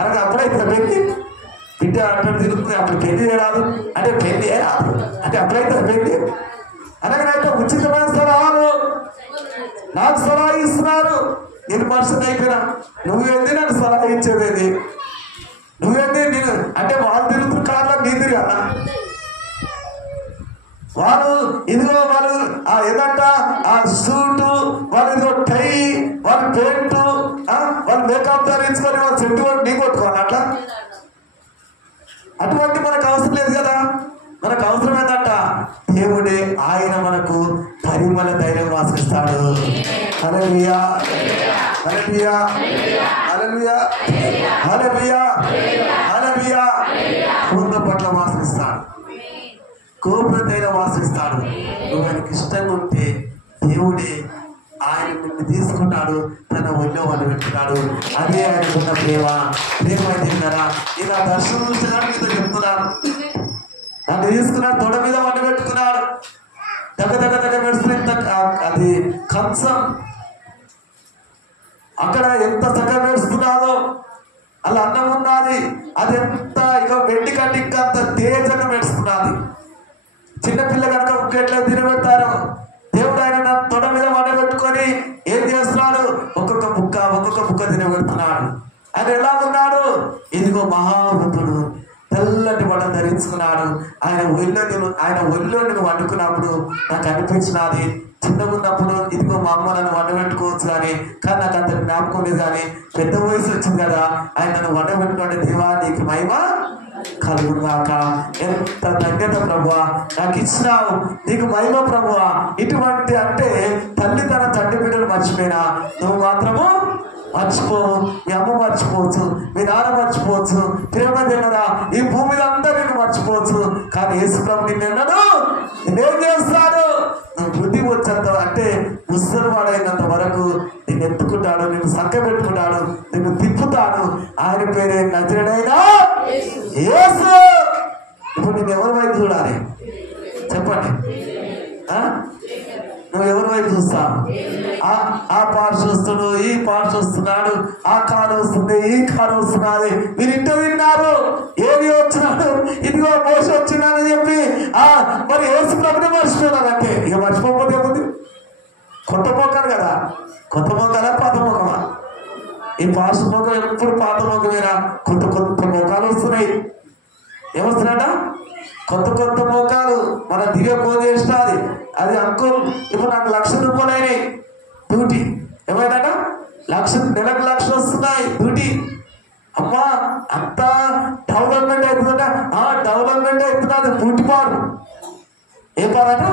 అనగా అప్పుడైతే పెళ్లి బిడ్డ అక్కడ తిరుగుతుంది. అప్పుడు పెళ్లి చేయరాదు అంటే పెళ్లి చేయరాదు అంటే అప్పుడైతే పెళ్లి అనగానైతే ఉచితమైన సలహాలు నాకు సలహా ఇస్తున్నారు. నేను మనుషులు అయిపోయినా. నువ్వేంది నాకు సలహా ఇచ్చేది? నువ్వేంది? నేను అంటే వాళ్ళు తిరుగుతున్న కార్లో నీ తిరిగానా? వాళ్ళు ఇదిగో వాళ్ళు ఏదంట ఆ సూటు, వాళ్ళు ఇదిగో టై, వాళ్ళు పెయింట్, వాళ్ళు మేకప్ ధరించుకొని వాళ్ళు చెట్టు కూడా నీ కొట్టుకోవాలి. అటువంటి మనకు అవసరం లేదు కదా. మనకు అవసరం ఏంటంట? దేవుడే ఆయన మనకు పరిమళ ధైర్యం వాసిస్తాడు. హల్లెలూయా. హల్లెలూయా. హల్లెలూయా. హల్లెలూయా. హల్లెలూయా. పూర్ణ పట్ల వాసిస్తాడు. కోపంతైనా వాసిస్తాడు. నువ్వు ఆయనకి ఇష్టంగా ఉంటే దేవుడే ఆయన నిన్ను తీసుకుంటాడు, తన ఒళ్ళో వాళ్ళు పెట్టుకున్నాడు. అదే ఆయనకున్న ప్రేమ. తిన్నారా? ఇలా దర్శనం చూసినాడు మీతో చెప్తున్నాను. నన్ను తీసుకున్నాడు, తొడ మీద వండి పెట్టుకున్నాడు. దగ్గర పెడుతుంది. అది కంచం అక్కడ ఎంత చక్కగా పెడుతున్నాదో అలా అన్నం ఉన్నది. అది ఎంత ఇక వెండి కంటే ఇంకా అంత తేజంగా పెడుతున్నది. చిన్నపిల్ల కనుక ఎట్లా తినబెడతారు. దేవుడు ఆయన తొడ మీద వండబెట్టుకొని ఏం చేస్తున్నాడు? ఒక్కొక్క బుక్క తినబెడుతున్నాడు. ఆయన ఎలాగున్నాడు? ఇదిగో మహావృతుడు, తెల్లటి బట్ట ధరించుకున్నాడు. ఆయన ఒళ్ళో నేను వండుకున్నప్పుడు నాకు అనిపించినది, చిన్నగున్నప్పుడు ఇదిగో మా అమ్మ నన్ను వండబెట్టుకోవచ్చు కానీ నాకు అంత జ్ఞాపకం లేదు. కానీ పెద్ద వయసు వచ్చింది కదా, ఆయన నన్ను వండబెట్టుకుంటే దేవా నీకు మహిమ కలుగుగాక. ఎంత ధన్యత ప్రభువా నాకు ఇచ్చినావు, నీకు మహిమ ప్రభువా. ఇటువంటి అంటే తల్లి తన తండ్రి బిడ్డలు మర్చిపోయినా నువ్వు మాత్రము మర్చిపోవు. మీ అమ్మ మర్చిపోవచ్చు, మీ నాన్న మర్చిపోవచ్చు, ప్రేమ తిన్నరా ఈ భూమి మీద అంతా నేను మర్చిపోవచ్చు. కానీ యేసు ప్రభు నిన్నెన్నడు నేనేం చేస్తాడు, నువ్వు బుద్ధి వచ్చేంత అంటే ముసలి వాడైనంత వరకు నేను ఎత్తుకుంటాడు, నేను సంఖ్య పెట్టుకుంటాడు, నేను తిప్పుతాడు. ఆయన పేరే నజరేయుడైన యేసు. ఇప్పుడు నేను ఎవరి వైపు చూడాలి చెప్పండి? నువ్వు ఎవరి వైపు చూస్తావు? ఆ పాట చూస్తున్నాడు, ఈ పాట చూస్తున్నాడు, ఆ కారు వస్తుంది, ఈ కారు వస్తున్నది. మీరు ఇంట విన్నారు ఏమి వచ్చినాడు, ఇదిగో మోస వచ్చినాడని చెప్పి మరి యేసు ప్రభుని మర్చిపోయినారు. అంటే ఇక మర్చిపోకపోతే ఏముంది? కొత్త మోకాలు కదా, కొత్త మోకాలా పాత మోకమా? ఈ పాస్ మోకం ఎప్పుడు పాత మోకమేనా? కొత్త కొత్త మోకాలు వస్తున్నాయి. ఏమొస్తున్నాడ? కొత్త కొత్త మోకాలు. మన దివ్య ఫోన్ చేసినది అది అంకుల్ ఇప్పుడు నాకు 1,00,000 రూపాయలు అయినాయి డ్యూటీ. ఏమైందట? నెలకు 1,00,000 వస్తున్నాయి డ్యూటీ. అమ్మా అంత డెవలప్మెంట్ అవుతుందట. డెవలప్మెంట్ అవుతున్నది బ్యూటీ పార్. ఏ పార్ అట?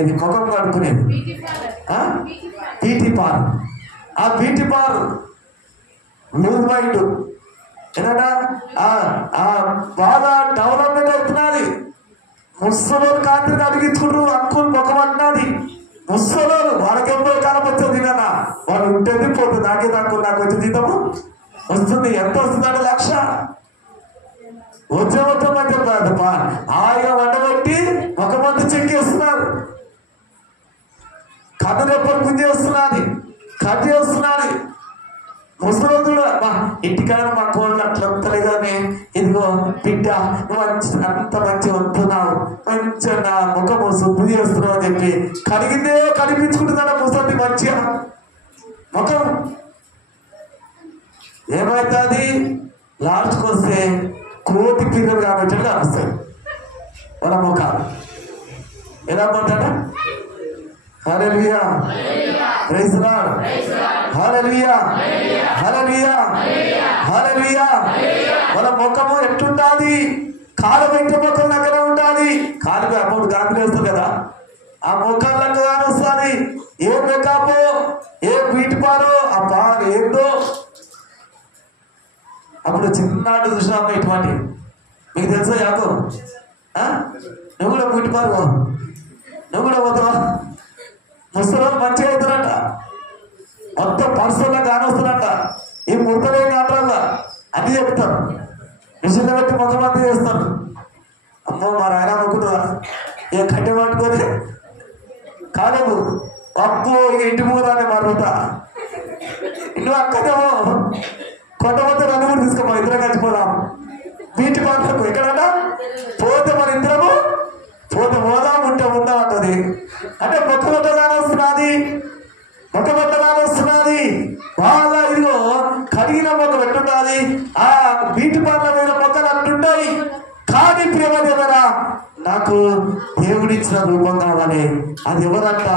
ఇది ముఖం కడుక్కునేది బ్యూటీ పార్. ఆ బ్యూటీ పార్ లూజ్ మైండ్ ఏంటంట బాగా డెవలప్మెంట్ అవుతున్నది. ముసలోళ్ళు కాంతిని అడిగించుకుంటారు, అంకుల్ ముఖం అంటున్నది. ముసలోళ్ళు వాళ్ళకి ఎంతో కాలం వచ్చేది తిన్నా వాళ్ళు ఉంటేది పోతుంది. నాకే అంకుల్ నాకు వచ్చే జీతము వస్తుంది. ఎంత వస్తుందంటే 1,00,000 వచ్చే మొత్తం అని చెప్పారు. హాయిగా వండబెట్టి ఒక మంది చెక్కేస్తున్నారు. కథ రెప్పలు గుంజేస్తున్నది, కట్ చేస్తున్నది. ముసలోళ్ళు కూడా ఇంటికాడ మా కోళ్ళు అట్లా వస్తలే కానీ ఇదిగో బిడ్డ అంత మంచి వస్తున్నావు, మంచిగా నా ముఖము శుద్ధి చేస్తున్నావు అని చెప్పి కడిగిందే కనిపించుకుంటుందన్న ముసలి మంచిగా ముఖం. ఏమవుతుంది? లాస్ట్కి వస్తే కోటి పిల్లలు కాబట్టి వస్తాయి వాళ్ళ ముఖాలు. ఎలా పోతాడా? హల్లెలూయా, ప్రైజ్ లార్డ్, హల్లెలూయా, హల్లెలూయా, హల్లెలూయా. వాళ్ళ ముఖము ఎట్లుండాలి? కాలు పెట్టే ముఖం దగ్గర ఉండాలి. కాలు అప్పుడు గాంధీ వేస్తుంది కదా, ఆ ముఖాలకు కానీ వస్తుంది. ఏ మేకప్, ఏ బ్యూటీ పారో ఆ పార్ ఏందో. అప్పుడు చిన్నాడు చూసినాము ఇటువంటి. మీకు తెలుసా యాకు? నువ్వు కూడా బ్యూటీ పారు, నువ్వు కూడా పోతావా? ముసలోళ్ళు మంచిగా అవుతారంట, మొత్తం పర్సుల్లో కానొస్తారంట. ఈ ముడతలేని ఆటల్లో అన్ని చెప్తారు. మిషన్ పెట్టి ముఖమంతా చేస్తారు. అమ్మో మరి ఆయన అనుకుంటుందా? ఏ కట్టె పట్టుకొని కాలేవు అప్పు ఇక ఇంటి మూదాన్ని మరుగుతా. నువ్వు అక్కడేమో కొంతమంది 2-3 తీసుకోమా, ఇద్దరం కలిసిపోదాం బీటి పాటలకు. ఎక్కడట పోతే మన ఇద్దరము పోతే పోదాం, ఉంటే ఉందాం అంటది. అంటే మొక్కబట్టగానే వస్తున్నది, మొక్కబట్టగానే వస్తున్నది. వాళ్ళ ఇదిగో కడిగిన మొక్క పెట్టుంటుంది, ఆ బీటి పాటల మీద మొక్కలు అంటుంటాయి. కానీ ప్రేమ దేవరా నాకు దేవుడిచ్చిన రూపం కావాలి. అది ఎవరంట?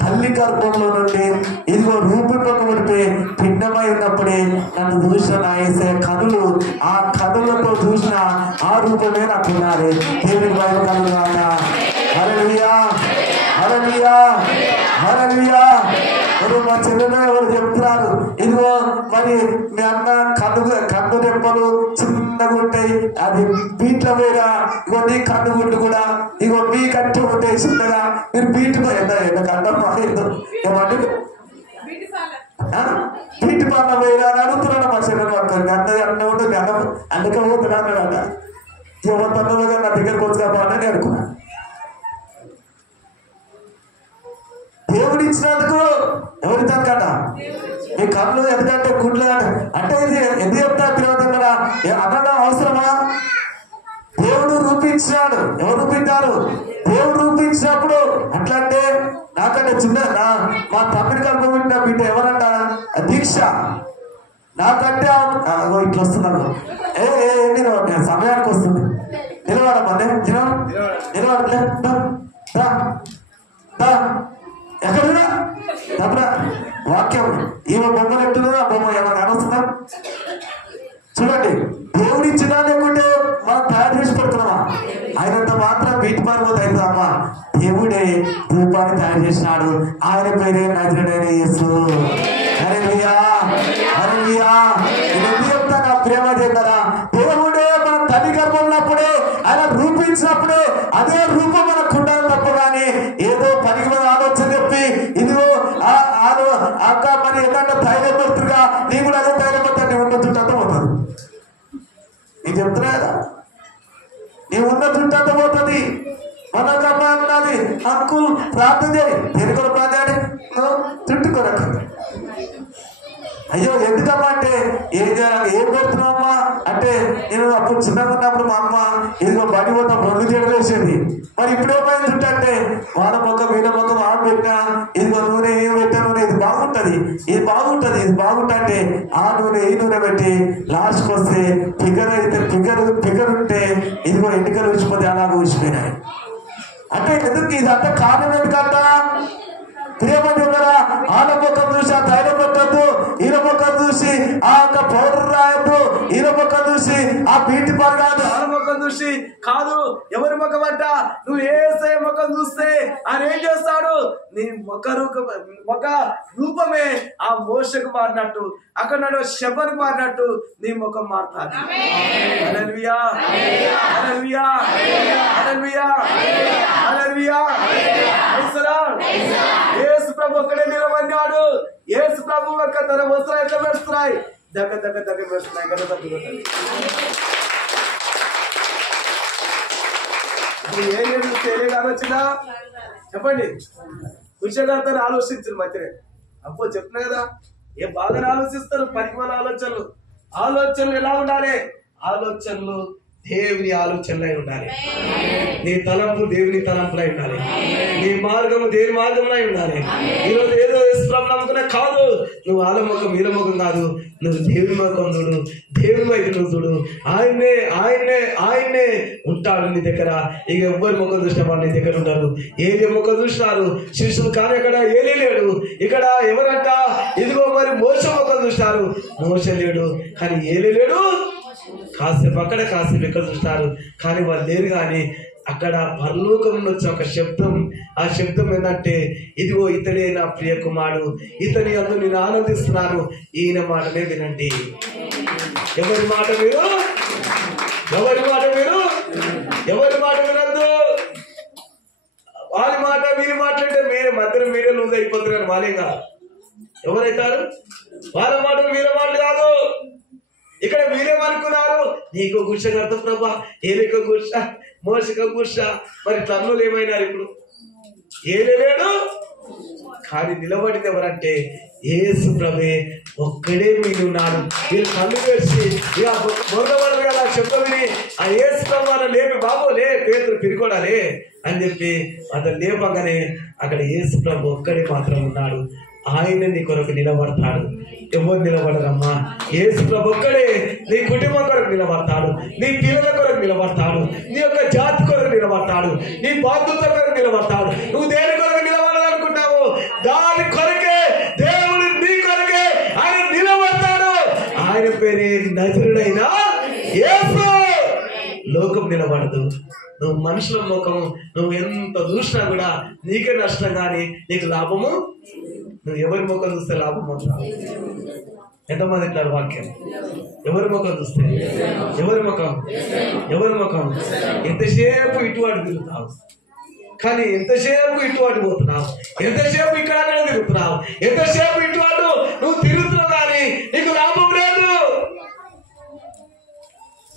తల్లి గర్భంలో నుండి ఇదిగో రూపుకొకబడితే పిండమై ఉన్నప్పుడే నన్ను చూసిన నా యేసే కనులు, ఆ కనులతో చూసిన ఆ రూపమే నాకు ఉండాలి. దేవుడి వైపు కలుగుగాక. హల్లెలూయా, హల్లెలూయా, హల్లెలూయా. మా చెల్లెలు ఎవరు చెప్తున్నారు, ఇదిగో మరి మీ అన్న కన్ను రెప్పలు చిన్నగా ఉంటాయి, అది బీట్ల మీద ఇగో నీ కన్ను గుడ్డు కూడా ఇగో మీ కట్టు ఉంటాయి చిన్నగా. మీరు బీట్ కట్టమ్మా ఏమంటే బీటి పళ్ళ పోయినా అని అడుగుతున్నాడు మా చెల్లెలు. అన్న ఉంటుంది అన్న అందుకే పోతున్నా అన్నాడట. ఎవరు తొందరగా నా దగ్గరకు వచ్చుకోపా అని అనుకున్నా. దేవుడు ఇచ్చినందుకు ఎవరిస్తాను కదా మీ కళ్ళు ఎందుకంటే గుడ్లు అంటే ఇది ఎందుకు చెప్తా పిల్లలు కదా అనడం అవసరమా? దేవుడు రూపించినాడు. ఎవరు రూపించారు? దేవుడు రూపించినప్పుడు అట్లంటే నాకంటే చిన్న మా తమ్మిడి కలుపు పెట్టిన బిడ్డ ఎవరంట? దీక్ష. నాకంటే ఇట్లా వస్తున్నాను నేను సమయానికి వస్తుంది. నిలబడమంటే నిలబడలే ఎక్కడ తప్ప వాక్యం ఈమె బొమ్మలు ఎట్టున్నా బొమ్మ ఏమైనా కానొస్తుందా? చూడండి, దేవుడు ఇచ్చినా లేకుంటే రూపాన్ని తయారు చేసినాడు. ఆయన పేరే నజరుడైన యేసు. హల్లెలూయా, హల్లెలూయా. ఇది ఎందుకు చెప్తాను ప్రేమ దగ్గర? దేవుడే మన తల్లి గర్భం ఉన్నప్పుడే ఆయన రూపించినప్పుడే అదే రూపం మనకు ఉండాలి తప్ప కానీ ఏదో పనికి మన ఆలోచన చెప్పి ఇదిగో అక్క మరి ఏంటంటే ధైర్యం పడుతుందిగా నీ కూడా అదే ధైర్యం పడతాను. నీ ఉన్న చుట్టూ పోతుంది. నీకు చెప్తున్నా కదా, నీ ఉన్న చుట్టూ పోతుంది. మనకు అమ్మాయి ఉన్నది అంకుల్ ప్రార్థన చేయి, దేని కూడా ప్రార్థన చుట్టూ కొరకు. అయ్యో ఎందుకమ్మా అంటే ఏం చేయాలి, ఏం పెడుతున్నావమ్మా అంటే నేను అప్పుడు చిన్నగా ఉన్నప్పుడు మా అమ్మ ఇదిగో బడి పోతాం 2 జడలు వేసేది. మరి ఇప్పుడేమైంది అంటే వాళ్ళ మొక్క వీళ్ళ మొక్క వాళ్ళు పెట్టినా ఇదిగో నూనె ఏం పెట్టా నూనె ఇది బాగుంటది, ఇది బాగుంటది, ఇది బాగుంటే ఆ నూనె ఈ నూనె పెట్టి లాస్ట్కి వస్తే ఫిగర్ అయితే ఫిగర్ ఉంటే ఇదిగో ఎన్నికలు ఊసిపోతే అలాగ ఊసిపోయినాయి. అంటే ఎందుకు ఇదంతా కారణం ఎందుకంట? ప్రేమ దగ్గర ఆల ముఖం చూసి ఆ ధైర్యం పెట్టద్దు, ఈల ముఖం చూసి ఆ యొక్క పౌడర్ రాయద్దు, ఈల ముఖం చూసి ఆ బ్యూటీ పార్లర్ కాదు, ఆల ముఖం చూసి కాదు. ఎవరి ముఖం అంట? నువ్వు ఏసే ముఖం చూస్తే ఆయన ఏం చేస్తాడు? నీ ముఖ రూపమే ఆ మోషకు మారినట్టు, అక్కడ శబరికి మారినట్టు నీ ముఖం మారుతాది. హల్లెలూయా, హల్లెలూయా, హల్లెలూయా, హల్లెలూయా. యేసు ప్రభు ఒక్కడే నిలబడ్డాడు. యేసు ప్రభు ఒక్క తన వస్త్రాలు ఎట్లా పెడుతున్నాయి? దగ్గర పెడుతున్నాయి కదా. తగ్గుతుంది. ఏం తెలియదు ఆలోచన చెప్పండి. విషయకర్తను ఆలోచించారు మధ్యనే. అప్పుడు చెప్తున్నా కదా, ఏ బాగా ఆలోచిస్తారు పనికి మన ఆలోచనలు ఎలా ఉండాలి? ఆలోచనలు దేవుని ఆలోచనలై ఉండాలి. నీ తలంపు దేవుని తలంపులై ఉండాలి. నీ మార్గము దేవుని మార్గంలో ఉండాలి. ఈరోజు ఏదో నమ్ముకున్నా కాదు, నువ్వు వాళ్ళ ముఖం వీళ్ళ ముఖం కాదు, నువ్వు దేవుని ముఖం చూడు, దేవుని వైపు నువ్వు చూడు. ఆయన్నే ఉంటాడు నీ దగ్గర. ఇక ఎవ్వరి ముఖం చూసిన వాళ్ళు నీ దగ్గర ఉంటారు. ఏది ముఖం చూసినారు శిష్యులు, కానీ అక్కడ ఏలీ లేడు. ఇక్కడ ఎవరంట? ఇదిగో మరి మోషే ముఖం చూసినారు, మోషే లేడు. కానీ ఏలీ లేడు. కాసేపు అక్కడ కాసేపు ఎక్కడ చూస్తారు, కానీ వాళ్ళు లేరు. కానీ అక్కడ పరలోకం నుండి వచ్చిన ఒక శబ్దం, ఆ శబ్దం ఏంటంటే ఇదిగో ఇతడే నా ప్రియ కుమారుడు, ఇతని అందు నేను ఆనందిస్తున్నాను, ఈయన మాటనే వినండి. ఎవరి మాట మీరు వినద్దు. వాళ్ళ మాట వీరి మాట్లాడితే మీరే లూజ్ అయిపోతున్నారు. వాళ్ళేగా ఎవరైతారు? వాళ్ళ మాటలు వీళ్ళ మాటలు కాదు. ఇక్కడ మీరేమనుకున్నారు? నీకో గుర్ష కడతాం ప్రభా, ఏలికో గుర్ష, మోసకో గుర్ష. మరి తన్నులు ఏమైనారు? ఇప్పుడు ఏలేడు. కానీ నిలబడింది ఎవరంటే యేసు ప్రభే ఒక్కడే మీరున్నాడు. వీళ్ళు కళ్ళు వేసి ఇక బొర్రబడదు కదా శబ్దం విని ఆ యేసు ప్రభు లేపి, బాబు లే, పేతురు పిరికోడాలే అని చెప్పి అతను లేపగానే అక్కడ యేసు ప్రభు ఒక్కడే మాత్రం ఉన్నాడు. ఆయన నీ కొరకు నిలబడతాడు. ఎవరు నిలబడరమ్మా? యేసు ప్రభు ఒక్కడే నీ కుటుంబం కొరకు నిలబడతాడు, నీ పిల్లల కొరకు నిలబడతాడు, నీ యొక్క జాతి కొరకు నిలబడతాడు, నీ బాధ్యతల కొరకు నిలబడతాడు. నువ్వు దేని కొరకు నిలబడాలనుకుంటావు దాని కొరకే దేవుడు నీ కొరకే ఆయన నిలబడతాడు. ఆయన పేరే నజరుడైన యేసు. లోకం నిలబడదు. నువ్వు మనుషుల ముఖం నువ్వు ఎంత చూసినా కూడా నీకే నష్టం, కానీ నీకు లాభము. నువ్వు ఎవరి ముఖం చూస్తే లాభం అవుతావు. ఎంతమంది అంటారు వాక్యం? ఎవరి ముఖం చూస్తే? ఎవరి ముఖం? ఎంతసేపు ఇటువాడు తిరుగుతావు, కానీ ఎంతసేపు ఇటువాడు పోతున్నావు, ఎంతసేపు ఇక్కడ తిరుగుతున్నావు, ఎంతసేపు ఇటువాడు నువ్వు తిరుగుతున్నావు, కానీ నీకు లాభం లేదు.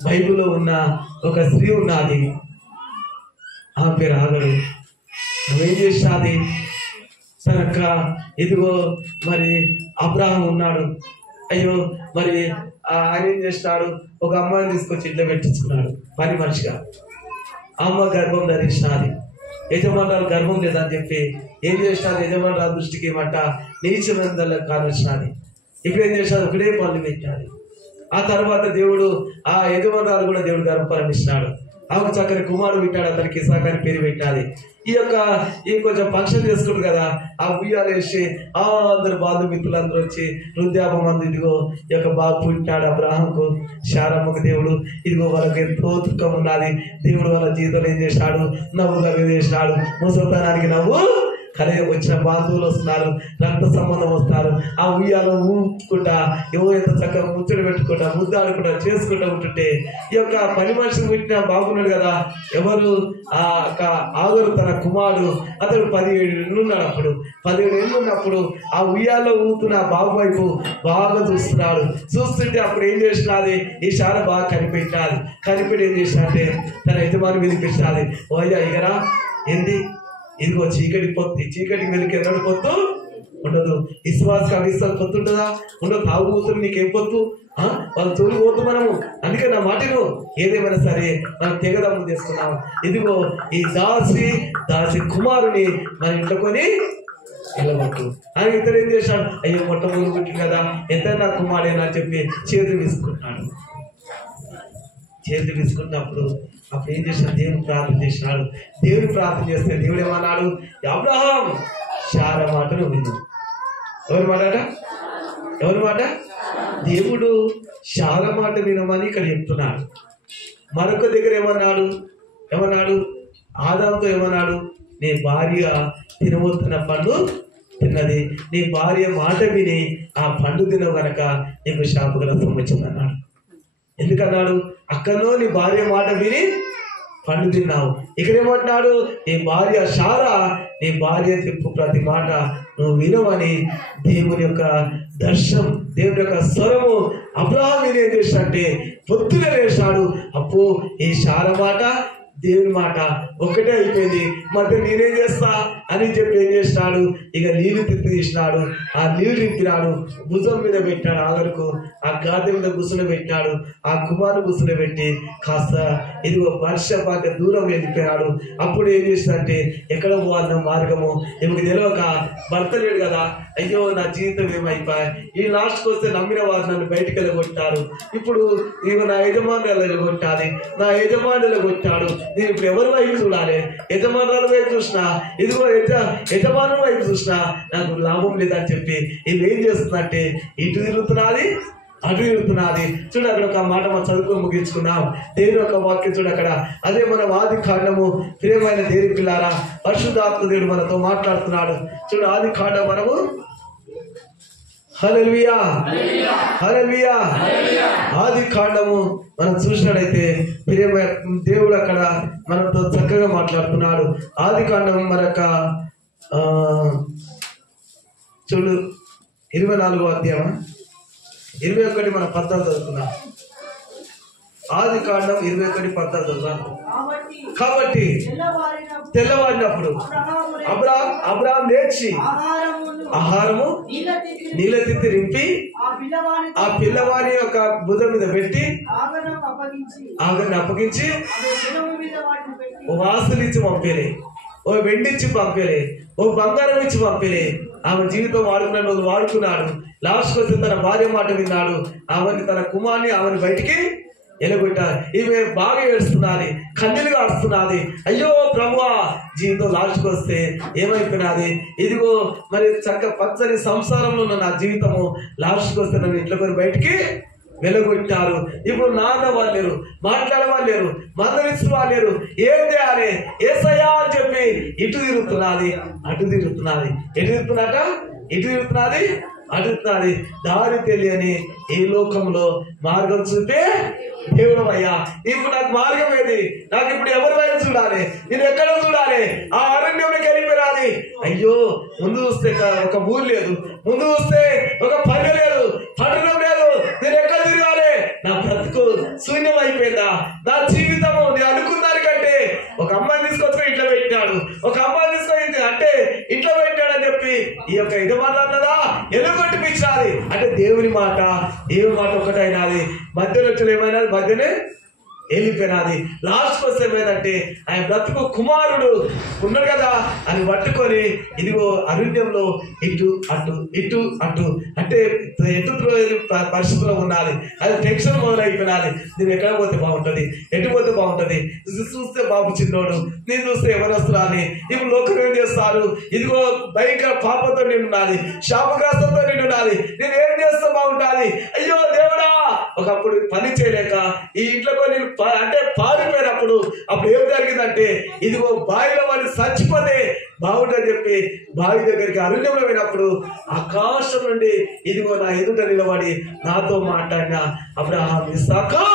బైబిల్లో ఉన్న ఒక స్త్రీ ఉన్నది, ఆ పేరు ఆగడు. నువ్వేం చేసినది? తనక్క ఇదిగో మరి అబ్రాహం ఉన్నాడు. అయ్యో మరి ఆయన ఏం చేసినాడు? ఒక అమ్మాయిని తీసుకొచ్చి ఇంట్లో పెట్టించుకున్నాడు పని మనిషిగా. అమ్మ గర్భం ధరించినది. యజమానురాలు గర్భం లేదని చెప్పి ఏం చేసినారు? యజమానురాలు దృష్టికి ఏమంట నీచమందల కానొచ్చినది. ఇప్పుడు ఏం చేసినాడు? ఒకటే పనులు పెట్టాడు. ఆ తర్వాత దేవుడు ఆ యజమానురాలు కూడా దేవుడు గర్భఫలం ఇచ్చినాడు. ఆమె చక్కని కుమారుడు పెట్టాడు, అతనికి ఇసాక్ అని పేరు పెట్టాలి. ఈ కొంచెం ఫంక్షన్ చేసుకుంటారు కదా, ఆ ఉయ్యాలు వేసి అందరు బంధుమిత్రులందరూ వచ్చి వృద్ధాపం మంది ఇదిగో ఈ యొక్క బాబు పుట్టినాడు అబ్రాహాంకు, శారమ్మకు. దేవుడు ఇదిగో వాళ్ళకి ఎంతో దుఃఖం ఉన్నది. దేవుడు వాళ్ళ జీవితంలో ఏం చేశాడు? నవ్వుగా చేసినాడు. ముసలితనానికి నవ్వు కానీ వచ్చిన బాంధువులు వస్తున్నారు, రక్త సంబంధం వస్తారు. ఆ ఉయ్యాలో ఊపుకుంటా ఎంత చక్కగా ముచ్చట పెట్టుకుంటా ముద్దాడుకుంటా చేసుకుంటా ఉంటుంటే ఈ యొక్క పని మనిషిని పుట్టిన బాగున్నాడు కదా, ఎవరు ఆగరు తన కుమారుడు. అతడు 17 ఏళ్ళు ఉన్నాడు. అప్పుడు 17 ఏళ్ళు ఉన్నప్పుడు ఆ ఉయ్యాలో ఊతున్న బాబు వైపు బాగా చూస్తున్నాడు. చూస్తుంటే అప్పుడు ఏం చేసినది, ఈ శాల బాగా కనిపెట్టినది. కనిపెట్టి ఏం చేసినట్టే తన యజమాని వినిపించినది, ఓ అయ్యా ఇగరా ఏంది, ఇదిగో చీకటి పొత్తు, చీకటికి వెలికి ఎన్నడు పొత్తు ఉండదు. విశ్వాస అవిశ్వాస పొత్తు ఉంటుందా? ఉండదు. తాగుబోతులు నీకేం పొత్తు, వాళ్ళు తోలి పోతు మనము. అందుకే నా మాటను ఏదేమైనా సరే మనం తెగదమ్ము చేస్తున్నాం. ఇదిగో ఈ దాసి కుమారుని మన ఇంట్లో కొని వెళ్ళబట్టు అని ఇతడు ఏం చేశాడు, అయ్యో మొట్టమొదటి పుట్టి కదా, ఎంత నా కుమారుడేనా అని చెప్పి చేతులు తీసుకుంటున్నాడు. చేతులు తీసుకున్నప్పుడు అప్పుడు ఏం చేసినా దేవుని ప్రార్థన చేసినాడు. దేవుని ప్రార్థన చేస్తే దేవుడు ఏమన్నాడు, అబ్రహాం శారా మాటను విను. ఎవరి మాట? దేవుడు శారా మాట వినమని ఇక్కడ చెప్తున్నాడు. మరొక దగ్గర ఏమన్నాడు ఆదాముతో ఏమన్నాడు, నీ భార్య తినవస్తున్న పండు తిన్నది, నీ భార్య మాట విని ఆ పండు తినవు కనుక నీకు శాపగ్రస్తం వచ్చిందన్నాడు. ఎందుకన్నాడు, అక్కడో నీ భార్య మాట విని పండు తిన్నావు. ఇక్కడ ఏమంటున్నాడు, నీ భార్య శారా, నీ భార్య చెప్పు ప్రతి మాట నువ్వు వినవని దేవుని యొక్క దర్శనం, దేవుని యొక్క స్వరము అబ్రహాం ఏం చేశాడంటే పొద్దునే వేశాడు. అప్పు ఈ శారా మాట దేవుని మాట ఒకటే అయిపోయింది. మరి నేనేం చేస్తా అని చెప్పి ఏం చేసినాడు, ఇక నీళ్లు తీసినాడు. ఆ నీళ్లు తిప్పినాడు, భుజం మీద పెట్టాడు. ఆగరుకు ఆ గాది మీద గుసున పెట్టినాడు. ఆ కుమారు గుసున పెట్టి కాస్త ఇదిగో వర్షపాత దూరం వెళ్ళిపోయాడు. అప్పుడు ఏం చేసిందంటే ఎక్కడ పోవాలన్న మార్గము ఈమెకు తెలియక, భర్త లేడు కదా, అయ్యో నా జీవితం ఏమైపోయా, ఈ లాస్ట్కి వస్తే నమ్మిన వారు నన్ను బయటికి వెళ్ళగొట్టారు, ఇప్పుడు ఇవి నా యజమానులు వెళ్ళగొట్టాలి, నా యజమానులు కొట్టాడు, నేను ఇప్పుడు ఎవరి వైపు చూడాలి, యజమానుల వైపు చూసినా ఇదిగో యజమానుల వైపు చూసినా నాకు లాభం లేదని చెప్పి ఇది ఏం చేస్తుందంటే ఇటు తిరుగుతున్నది అటు తిరుగుతున్నది. చూడు అక్కడ ఒక మాట మనం చదువుకొని ముగించుకున్నాం. దేవుని యొక్క వాక్యం చూడు అక్కడ, అదే మన ఆది కాండము. ప్రియమైన దేవుని పిల్లారా, పరిశుద్ధాత్మ దేవుడు మనతో మాట్లాడుతున్నాడు. చూడు ఆది కాండం మనము హల్లెలూయా హల్లెలూయా ఆది కాండము మనం చూసినట్టయితే దేవుడు అక్కడ మనతో చక్కగా మాట్లాడుతున్నాడు. ఆది కాండం మరొక చూడు 24వ అధ్యాయం 21 మన 14 చదువుకున్నాం. ఆది కాండం 21:14 చదువుకున్నాం. కాబట్టి తెల్లవారినప్పుడు అబ్రహాం లేచి ఆహారము నీళ్ళ రింపి ఆ పిల్లవారి యొక్క భుజం మీద పెట్టి ఆగని అప్పగించి ఓ వాస్తులు ఇచ్చి పంపేలే, ఓ వెండి ఇచ్చి పంపేలే, ఓ బంగారం ఇచ్చి పంపేలే. ఆమె జీవితం వాడుకున్న రోజు వాడుకున్నాడు. లాస్ట్కి వచ్చి తన భార్య మాట విన్నాడు. ఆమెని తన కుమార్ని ఆమెను బయటికి ఎలగొట్టారు. ఈమె బాగా ఏడుస్తున్నది, కన్నీలుగా ఆడుస్తున్నది. అయ్యో ప్రభువా, జీవితం లాస్ట్కి వస్తే ఏమైపోయినది, ఇదిగో మరి చక్క పచ్చని సంసారంలో ఉన్న నా జీవితము లాస్ట్కి వస్తే నన్ను ఇంట్లో కొని బయటికి వెలగొట్టారు. ఇప్పుడు నాన్న వాళ్ళు లేరు, మాట్లాడే వాళ్ళు లేరు, మందలించిన వాళ్ళు లేరు, ఏం చేయాలి, ఏసయ్యా అని చెప్పి ఇటు తిరుగుతున్నది అటు తిరుగుతున్నది. ఎటు తిరుగుతున్నట, ఇటు తిరుగుతున్నది అడుగుతున్నది. దారి తెలియని ఈ లోకంలో మార్గం చూపే దేవుడు అయ్యా, ఇప్పుడు నాకు మార్గం ఏది, నాకు ఇప్పుడు ఎవరి వైపు చూడాలి, నేను ఎక్కడ చూడాలి, ఆ అరణ్యంలోకి వెళ్ళిపోయాలి. అయ్యో ముందు చూస్తే ఒక ఊరు లేదు, ముందు చూస్తే ఒక పల్లె లేదు, పట్టణం లేదు, నేను ఎక్కడ తిరగాలి, నా బ్రతుకు శూన్యం అయిపోయిందా, నా జీవితము నేను అనుకున్న దానికంటే ఒక అమ్మాయిని తీసుకొచ్చుకొని ఇంట్లో పెట్టాడు, ఒక అమ్మాయిని తీసుకొని అంటే ఇంట్లో పెట్టాడు అని చెప్పి ఈ యొక్క ఇది మాట్లాడినదా ఎలుగొట్టిపించాలి. అంటే దేవుని మాట ఒకటైనది, మధ్యలో వచ్చిన ఏమైనా మధ్యనే వెళ్ళిపోయినది. లాస్ట్కి వస్తే ఏమైందంటే ఆయన బ్రతుకు కుమారుడు ఉన్నాడు కదా అని పట్టుకొని ఇదిగో అరణ్యంలో ఇటు అటు ఇటు అటు అంటే ఎటు పరిస్థితిలో ఉండాలి. అది టెన్షన్ మొదలైపోయినది. నేను ఎక్కడ పోతే బాగుంటుంది, ఎటు పోతే బాగుంటుంది, చూస్తే బాబు చిన్నోడు, నేను చూస్తే ఎవరు వస్తున్నాను, ఇప్పుడు లోకం ఏం చేస్తారు, ఇదిగో భయంకర పాపంతో నేను ఉండాలి, శాపగ్రస్తంతో నేను ఉండాలి, నేను ఏం చేస్తే బాగుంటుంది. అయ్యో దేవుడా, ఒకప్పుడు పని చేయలేక ఈ ఇంట్లో కొన్ని అంటే పారిపోయినప్పుడు అప్పుడు ఏం జరిగిందంటే ఇదిగో బావిలో వాళ్ళు చచ్చిపోతే బాగుంటుందని చెప్పి బావి దగ్గరికి అరణ్యంలో పోయినప్పుడు ఆకాశం నుండి ఇదిగో నా ఎదుట నిలబడి నాతో మాట్లాడిన అబ్రహాం, ఇస్సాకు,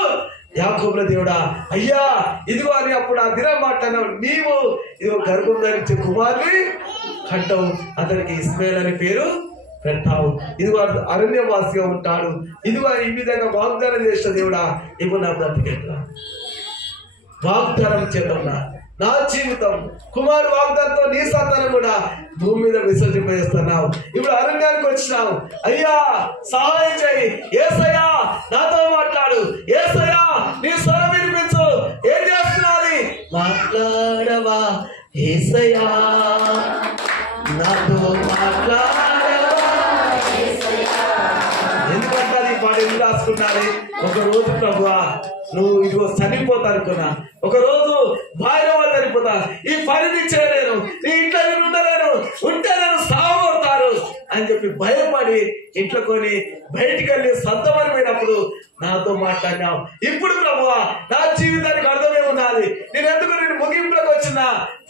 యాకోబుల దేవుడా, అయ్యా ఇదిగో అని అప్పుడు ఆ దినం మాట్లాడినావు. నీవు ఇదిగో గర్భం ధరించి కుమారుని కంటావు, అతనికి ఇస్మాయిల్ అని పేరు పెడతావు. ఇదిగో అరణ్యవాసిగా ఉంటాడు. ఇదిగో ఈ విధంగా వాగ్దానం చేసిన దేవుడా, ఇప్పుడు నా బ్రతికెట్లా వాగ్దానం చేద్దాం. నా జీవితం కుమారు వాగ్దానంతో నీ సంతానం కూడా భూమి మీద విసర్జింపజేస్తున్నావు. ఇప్పుడు అరణ్యానికి వచ్చినావు. అయ్యా సహాయం చేయి. యేసయ్యా నాతో మాట్లాడు. యేసయ్యా నీ స్వరం వినిపించు. ఏం చేస్తున్నది? మాట్లాడవా యేసయ్యా, నాతో మాట్లాడవా. ఎందుకంటే ఈ పాట ఎందుకు రాసుకున్నాను? ఒక రోజు ప్రభువా నువ్వు ఇదిగో చనిపోతా అనుకున్నా, ఒక రోజు భార్య వాళ్ళు చనిపోతా, ఈ పనిని చేయలేను, నీ ఇంట్లో నేను ఉండలేను, ఉంటే నన్ను సాగొడతారు అని చెప్పి భయపడి ఇంట్లో కొని బయటికి వెళ్ళి సంతమైనప్పుడు నాతో మాట్లాడినావు. ఇప్పుడు ప్రభువా నా జీవితానికి అర్థమే ఉన్నది. నేను ఎందుకు నేను ముగింపులకు వచ్చిన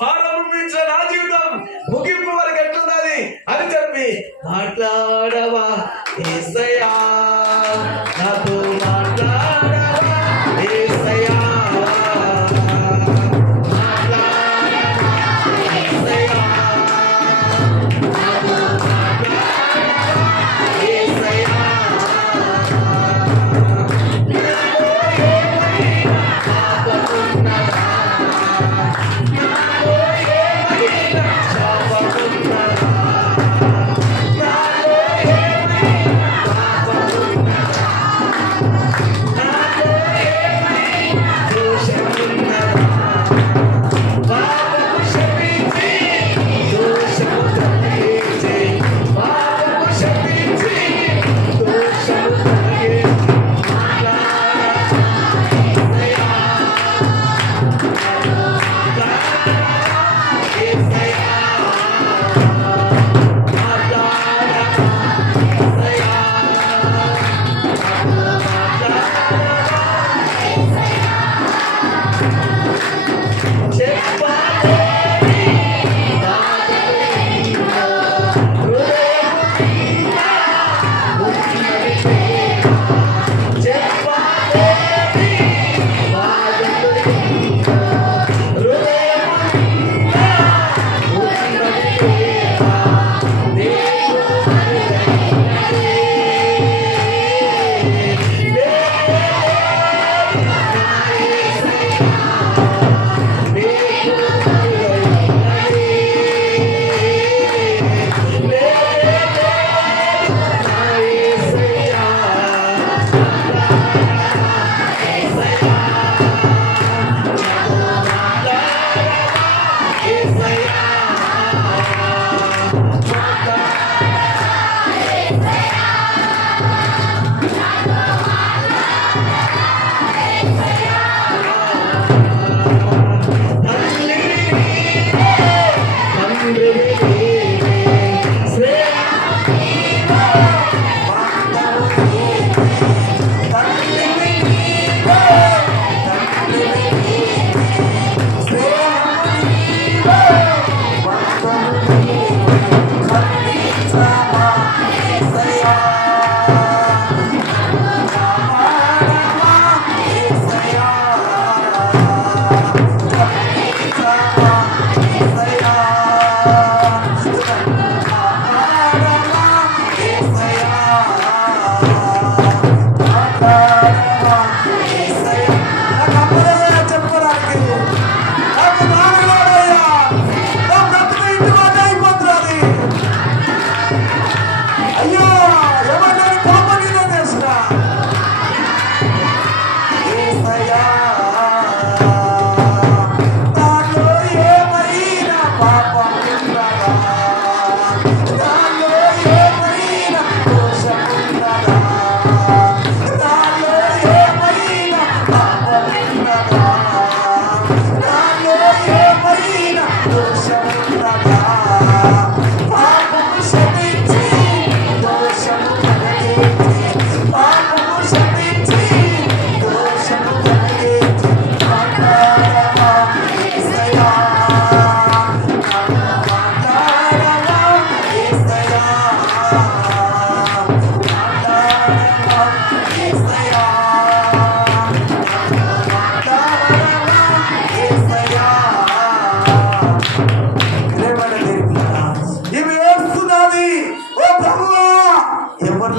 ప్రారంభించిన నా జీవితం ముగింపు వరకు ఎట్లున్నది అని చెప్పి మాట్లాడవా యేసయ్యా, నాతో మాట్లాడవా యేసయ్యా,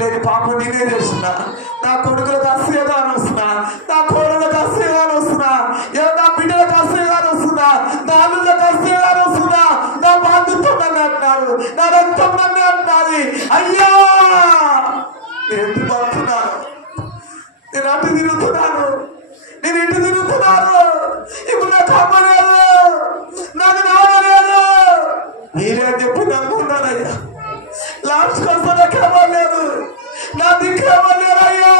లేని పాపం నేనే చేస్తున్నా. నా కొడుకులకు అసహ్యగానే వస్తున్నా, నా కోడలకు అసహ్యగానే వస్తున్నా, నా బిడ్డలకు అసహ్యగానే వస్తున్నా, నా అల్లులకు అసహ్యగానే వస్తున్నా. నా బాధ్యత్వం నన్ను అంటున్నారు, నా రక్తం నన్ను అంటున్నది. అయ్యా నేను ఎందుకు పడుతున్నాను? నేను అటు తిరుగుతున్నాను, నేను ఇటు తిరుగుతున్నాను. ఇప్పుడు నాకు అమ్మ లేదు, నాకు నాన్న లేదు. మీరే చెప్పి అనుకున్నానయ్యా. లాస్ట్ కోసం నాకు ఇవ్వలేదు, నా దిక్కు ఇవ్వలేదు అయ్యా.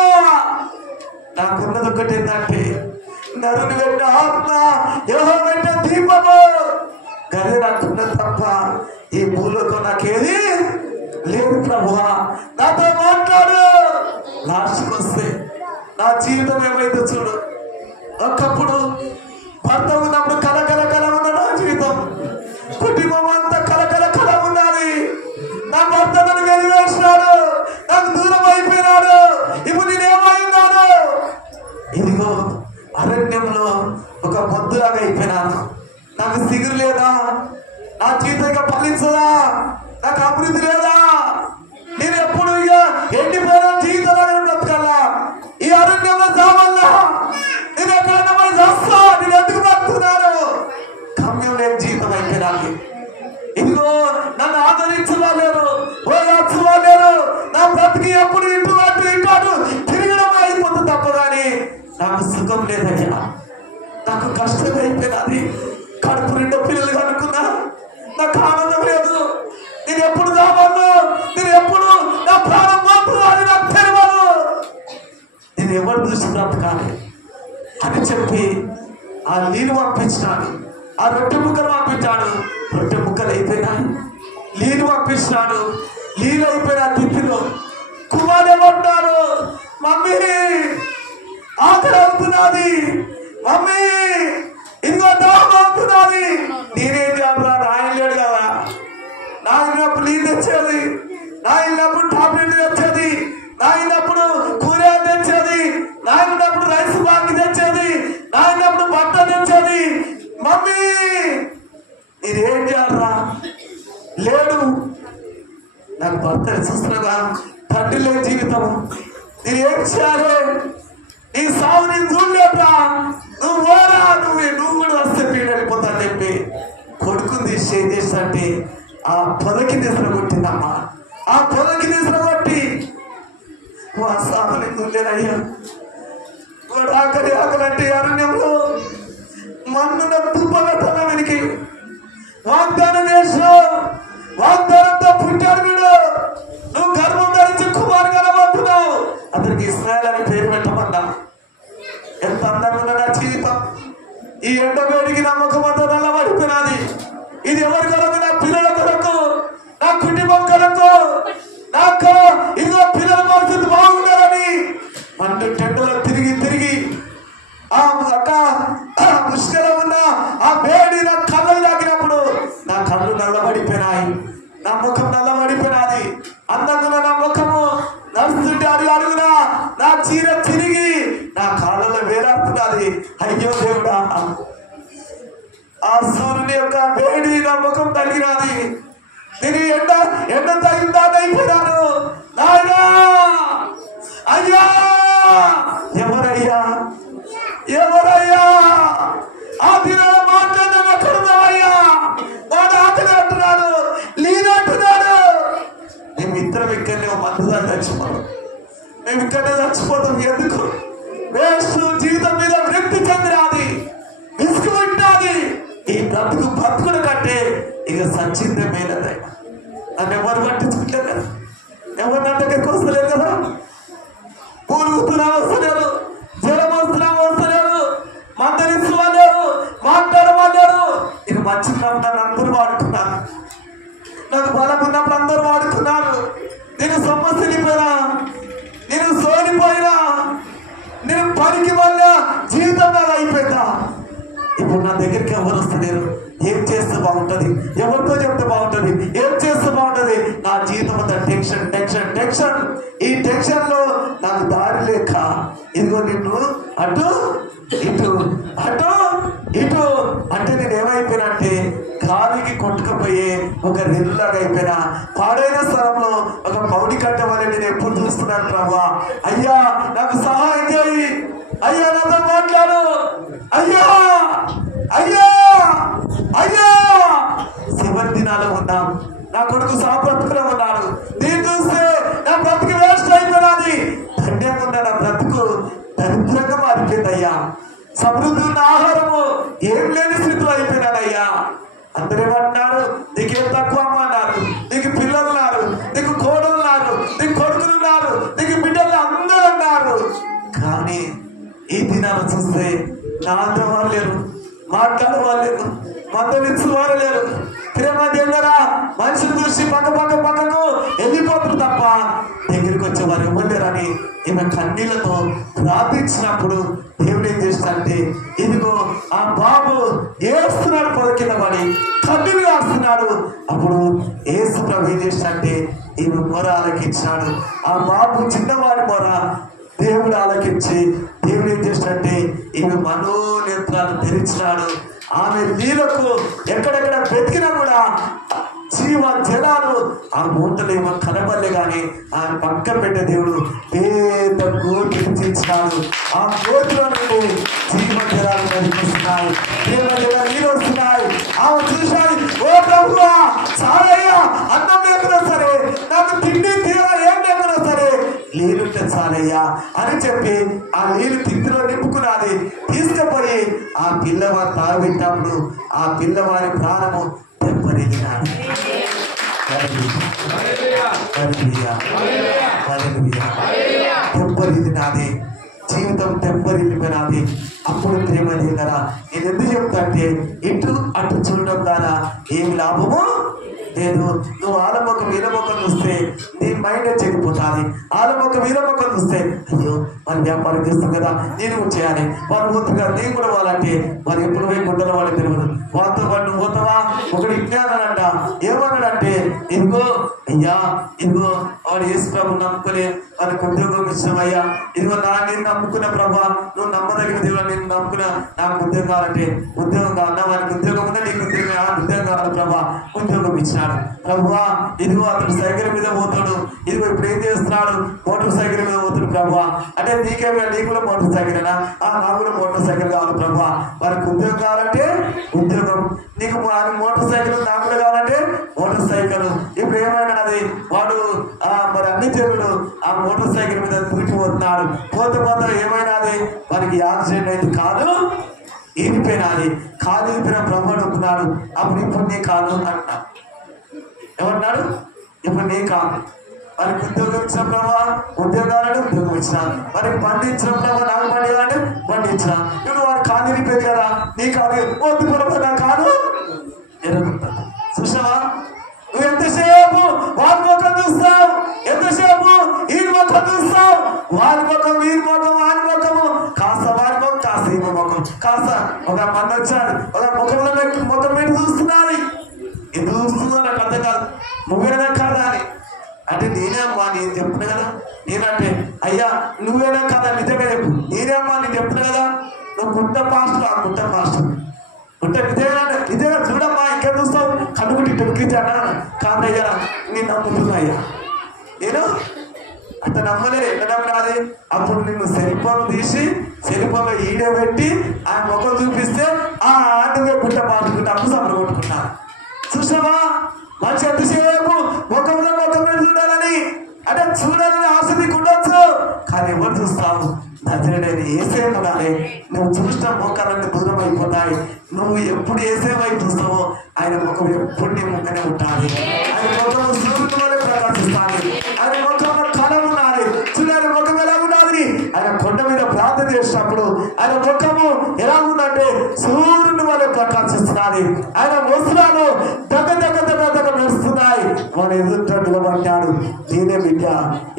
నాకున్నది ఒకటి ఏంటంటే నరుని పెట్టిన ఆత్మ, యెహోవా పెట్టిన దీపము. గది నాకున్నది తప్ప ఈ భూలోకం నాకేది లేదు. ప్రభువా నాతో మాట్లాడు. లాస్ట్కి వస్తే నా జీవితం ఏమైందో చూడు. ఒకప్పుడు భర్త ఉన్నప్పుడు కలకల కల ఉన్న నా జీవితం, కుటుంబం అంతా కలకల కల ఉన్నది. నా భర్త నన్ను వెలివేసినాడు, నాకు దూరం అయిపోయినాడు. ఇప్పుడు నేనేమైనాను? ఇదిగో అరణ్యంలో ఒక బొద్దులాగా అయిపోయినాను. నాకు సిగురు లేదా? నా జీవితం ఇక ఫలించదా? నాకు అభివృద్ధి లేదా? నేను ఎప్పుడు ఇక ఎండిపోయిన జీవితంలో బ్రతకల్లా? ఈ అరణ్యంలో చావల్లా? నేను ఎక్కడైనా పోయి చేస్తా? నేను ఎందుకు బ్రతుకుతున్నాను? గమ్యం లేని జీవితం అయిపోయినాను. ఇదిగో నన్ను ఆదరించలేరు, ఓదార్చలేరు. నా బ్రతికి ఎప్పుడు ఇటు అటు ఇటు అటు తిరగడం అయిపోతుంది తప్ప కానీ నాకు సుఖం లేదయ్యా. నాకు కష్టం అయిపోయినది. కడుపు నిండా పిల్లలు కనుక్కున్నా, నాకు ఆనందం లేదు. నేను ఎప్పుడు రావాలో, నేను ఎప్పుడు నా ప్రాణం మాత్రం అది నాకు తెలియదు. నేను ఎవరు దృష్టి బ్రతకాలి అని చెప్పి ఆ నీళ్ళు పంపించినాడు, ఆ రొట్టె ముక్కలు పంపించాడు. రొట్టె ముక్కలు అయిపోయినాయి. నీళ్ళు పంపించినాడు, నీళ్ళు అయిపోయినా తిప్పిలో కుమారు ఏమంటారు? మమ్మీ ఆకలి అవుతున్నది, మమ్మీ ఇంకో దాహం అవుతున్నది. నేనేం చేయాలి? ఆయన లేడు కదా. నా ఇన్నప్పుడు నీళ్ళు తెచ్చేది, నా ఇన్నప్పుడు టాబ్లెట్లు తెచ్చేది, నా ఇన్నప్పుడు కూరగాయలు తెచ్చేది, నా ఇన్నప్పుడు రైస్ బాంక్ తెచ్చేది, నా ఇన్నప్పుడు బట్ట తెచ్చేది. మమ్మీ నేనేం చేయాలరా? లేడు. నాకు భర్త చూస్తున్నాగా, తండ్రి లేని జీవితం. నేనేం చేయాలి? నీ సాగు నేను చూడలేదురా. నువ్వు ఓరా, నువ్వు కూడా వస్తే పీడ వెళ్ళిపోతా అని చెప్పి కొడుకుని తీసి ఏం చేస్తాంటే ఆ పొదకి నిద్ర కొట్టిందమ్మా. ఆ పొదకి నిద్ర కొట్టి మా సాగు నేను చూడలేనయ్యా. వాడు ఆకలి ఆకలంటే అరణ్యంలో మన్నున తుప్పగట్టన వెనికి వాగ్దానం చేసావు. వాగ్దానంతో పుట్టాడు వీడు. నువ్వు గర్భం ధరించి కుమారు కనబడుతున్నావు. అతనికి ఇస్రాయేల్ అని పేరు పెట్టమన్నా. ఎంత అందంగా ఉన్న నా జీవితం. ఈ ఎండవేడికి నా ముఖమంతా నల్లబడిపోయినది. ఇది ఎవరి కొరకు? నా పిల్లల కొరకు, నా కుటుంబం కొరకు. నాకు ఇదిగో పిల్లల పరిస్థితి బాగుండాలని మంటు టెండలో తిరిగి తిరిగి ఆ అక్క ముష్కలో ఉన్న ఆ వేడి నా కళ్ళు తాకినప్పుడు నా కళ్ళు నల్లబడిపోయినాయి, నా ముఖం నల్లబడిపోయినది. అందంగా నా ముఖము నడుస్తుంటే అడుగు అడుగున నా చీర తిరిగి నా కాళ్ళలో వేలాడుతున్నది. అయ్యో దేవుడా, ఆ సూర్యుని యొక్క వేడి నా ముఖం తగిలినది. నేను ఎండ తగిలిందానైపోయినాను. నాయనా అయ్యా, ఎవరయ్యా ఎవరయ్యా ఆ దినాల మాట్లాడడం ఎక్కడున్నావయ్యా? వాడు ఆకలి అంటున్నాడు, లేనంటున్నాడు. మేము ఇద్దరం ఇక్కడనే మందుగా చచ్చిపోతాం. మేము ఇక్కడనే చచ్చిపోతాం. ఎందుకు? వేస్ట్ జీవితం మీద వ్యక్తి చెందినది, విసుగు వింటాది. ఈ బ్రతుకుడు కంటే ఇక సచ్చిందే మేలదే. నన్ను ఎవరు పట్టించుకుంటారు కదా, ఎవరు నా దగ్గరికి వస్తలేదు కదా. పూర్వస్తున్నా వస్తలేరు, జలం వస్తున్నా వస్తలేరు, మందరిస్తున్నారు, మాట్లాడమన్నారు. ఇక మంచిగా నన్ను అందరూ వాడుకున్నారు. నాకు బలం ఉన్నప్పుడు అందరూ వాడుకున్నారు. నేను సొమ్మసిలిపోయినా, నేను సోలిపోయినా, నేను పనికి వల్ల జీవితం నాకు అయిపోయిందా? ఇప్పుడు నా దగ్గరికి ఎవరు వస్తలేరు. ఏం చేస్తే బాగుంటుంది, ఎవరితో చెప్తే బాగుంటుంది, ఏం చేస్తే బాగుంటుంది. నా జీవితం అంతా టెన్షన్ టెన్షన్ టెన్షన్. ఈ టెన్షన్ లో నాకు దారి లేక ఇదిగో నిన్ను అటు ఇటు అటు ఇటు అంటే నేను ఏమైపోయినంటే గాలికి కొట్టుకుపోయి తీసుకుపోయి ఒక రెల్లులాగా అయిపోయిన పాడైన స్థలంలో ఒక పౌడి కట్ట వల్ల నేను ఎప్పుడు చూస్తున్నాను ప్రభా. అయ్యా నాకు సహాయం చేయి, అయ్యా నాతో మాట్లాడు, అయ్యా అయ్యా అయ్యా. చివరి దినాలు ఉన్నాం, నా కొడుకు సాపత్తులో ఉన్నాడు, దీన్ని చూస్తే నా బ్రతుకు వేస్ట్ అయిపోయినది. ధన్యంగా ఉన్న నా బ్రతుకు దరిద్రంగా మారిపోయిందయ్యా. సమృద్ధి ఉన్న ఆహారము ఏం లేని స్థితిలో అయిపోయినాడయ్యా. అందరేమంటున్నారు, నీకేం తక్కువ అమ్మ అన్నారు, నీకు పిల్లలు ఉన్నారు, నీకు కోడలు ఉన్నారు, నీకు కొడుకులు ఉన్నారు, నీకు బిడ్డలు అందరూ ఉన్నారు. కానీ ఈ దినాన్ని చూస్తే నాతో వాళ్ళు లేరు, మాట్లాడే వాళ్ళు లేరు, మందలించు వారు లేరు. ప్రేమ దేవుడరా, మనుషులు చూసి పక్కకు వెళ్ళిపోతారు తప్ప దగ్గరికి వచ్చేవారు ఎవరు లేరని ఈమె కన్నీళ్లతో ప్రార్థించినప్పుడు దేవుడు ఏం చేస్తాడంటే, ఇదిగో ఆ బాబు ఏడుస్తున్నాడు, పొద కింద పడి కన్నీళ్ళు కాస్తున్నాడు. అప్పుడు యేసు ప్రభు ఏం చేస్తాడంటే ఈమె మొర ఆలకించాడు. ఆ బాబు చిన్నవాడి మొర దేవుడు ఆలకించి దేవుడు ఏం చేస్తాడంటే ఈమె మనోనేత్రాలు తెరిచినాడు. ఆమె నీళ్ళకు ఎక్కడెక్కడ వెతికినా కూడా జీవ జలాలు ఆ మూటలు ఏమో కనబడలే కానీ ఆయన పక్కన పెట్టే దేవుడు పేద గోతి తీర్చినాడు. ఆ గోతిలో నుండి జీవ జలాలు నడిపిస్తున్నాయి, జీవ జలాలు నీళ్ళు వస్తున్నాయి. ఆమె చూశాడు, ఓ ప్రభువా చాలయ్యా, అన్నం లేకున్నా సరే, నాకు తిండి తీరా ఏం లేకున్నా సరే నీళ్ళుంటే చాలయ్యా అని చెప్పి ఆ నీళ్ళు తిండిలో నింపుకున్నది. తీసుకుపోయి ఆ పిల్లవారు తాగినప్పుడు ఆ పిల్లవారి ప్రాణము తెప్పరిగినాడు. తెప్పరిగినాది, జీవితం తెప్పరిల్లిపోయినది. అప్పుడు ప్రేమ దగ్గర నేను ఎందుకు చెప్తా అంటే, ఇటు అటు చూడడం ద్వారా ఏమి లాభము లేదు. నువ్వు ఆలమొక్క వీరమొక్కను చూస్తే నీ మైండ్ చెడిపోతుంది. ఆలమొక్క వీరమొక్కను చూస్తే అయ్యో మన వ్యాపారం చేస్తాం కదా, నేను చేయాలి, వాళ్ళు పోతుంది కదా, నేను కూడా వాళ్ళంటే వాళ్ళు ఎప్పుడు పోయి గుడ్డల వాళ్ళకి తెలియదు. వాళ్ళతో పాటు నువ్వు పోతావా, ఒకటి ఇట్లానంట ఏమన్నాడంటే, ఇదిగో అయ్యా, ఇదిగో వాడు యేసు ప్రభు నమ్ముకునే వారికి ఉద్యోగం ఇష్టమయ్యా, ఇదిగో నేను నమ్ముకున్న ప్రభా, నువ్వు నమ్మదగిన దేవుడు, నేను నమ్ముకున్నా, నాకు ఉద్యోగం కావాలంటే ఉద్యోగం కావాలన్నా, వారికి ఉద్యోగం ఉందా, నీకు ఉద్యోగం కావాలి ప్రభా, ఉద్యోగం ఇచ్చినాడు. ప్రభువా ఇదిగో అతడు సైకిల్ మీద పోతాడు, ఇదిగో ఇప్పుడు ఏం చేస్తున్నాడు, మోటార్ సైకిల్ మీద పోతాడు ప్రభువా. అంటే నీకేమైనా, నీకు కూడా మోటార్ సైకిల్ అయినా, నాకు కూడా మోటార్ సైకిల్ కావాలి ప్రభువా. వారికి ఉద్యోగం కావాలంటే ఉద్యోగం, నీకు మోటార్ సైకిల్ నాకు కూడా కావాలంటే మోటార్ సైకిల్. ఇప్పుడు ఏమైనా అది వాడు మరి అన్ని దేవుడు ఆ మోటార్ సైకిల్ మీద దూకిపోతున్నాడు. పోతే ఏమైనా అది వారికి యాక్సిడెంట్ అయితే కాదు ఇరిపోయినది, కాదు ఇరిపోయిన ప్రభు అంటున్నాడు. అప్పుడు ఇప్పుడు నీ కాదు అంటున్నాడు. ఏమంటున్నాడు, ఇప్పుడు నీ కాదు. వారికి ఉద్యోగం ఇచ్చిన ప్రభావ, ఉద్యోగాలంటే ఉద్యోగం ఇచ్చిన, వారికి బండి ఇచ్చిన ప్రభావ, నాకు బండి కావాలంటే బండి ఇచ్చిన. ఇప్పుడు వారు కాదు ఇరిపోయింది కదా, నీ కాదు వద్దు ప్రభావ, నా కాదు ఎరుగుంటుంది. చూసావా, నువ్వు ఎంతసేపు వారి ముఖం చూస్తావు, ఎంతసేపు ఈ ముఖం చూస్తావు, వారి ముఖం వీరి ముఖం వారి ముఖము, కాస్త వారి ముఖం కాస్త ఈ ముఖం, కాస్త ఒక మంది వచ్చాడు ఒక ముఖంలో ముఖం పెట్టి చూస్తున్నది. ఎందుకు చూస్తుందో నాకు అర్థం కాదు, నువ్వేనా కాదా అని. అంటే నేనే అమ్మా, నేను చెప్తున్నా కదా. నేనంటే అయ్యా నువ్వేనా కదా, నిజంగా చెప్పు, నేనే అమ్మా, నేను చెప్తున్నా కదా. నువ్వు గుంట పాస్టర్, ఆ గుంట పాస్టర్ గుంట నిజంగా చూడమ్మా, ఇంకా చూస్తావు, కనుగుంటి టొక్కించాడా కాదయ్యా, నేను నమ్ముతున్నా అయ్యా, నేను అంత నమ్మలేదు. ఎట్లా నమ్మరాది, అప్పుడు నిన్ను సెల్ఫోన్ తీసి సెల్ఫోన్లో ఈడే పెట్టి ఆ ముఖం చూపిస్తే ఆ నువ్వే గుంట పాసుకుంటే అప్పుడు సమ్మలు కొట్టుకున్నాను. చూసావా, మంచి ఎంతసేపు ముఖంలో ముఖం చూడాలని, అంటే చూడాలని ఆశ నీకు ఉండొచ్చు, కానీ ఎవరు చూస్తావు, నజరేయుడైన యేసే ఉండాలి. నువ్వు చూసిన ముఖాలన్నీ దూరం అయిపోతాయి. నువ్వు ఎప్పుడు యేసే వైపు చూస్తావో ఆయన ముఖం ఎప్పుడు నీ ముఖనే ఉంటాలి. ఆయన ముఖము సూర్యుడిలోనే ప్రకాశిస్తాను, ఆయన ముఖంలో కళ ఉండాలి. చూడాలి ముఖం ఎలా ఉండాలి. ఆయన కొండ మీద ప్రార్థన చేసినప్పుడు ఆయన ముఖము ఎలా ఉందంటే సూర్యుని వలె ప్రకాశిస్తున్నది. ఆయన వస్త్రాలు దగ్గ దగ్గర నడుస్తున్నాయి. మన ఎదుట నిలబడ్డాడు, నేనే బిడ్డ,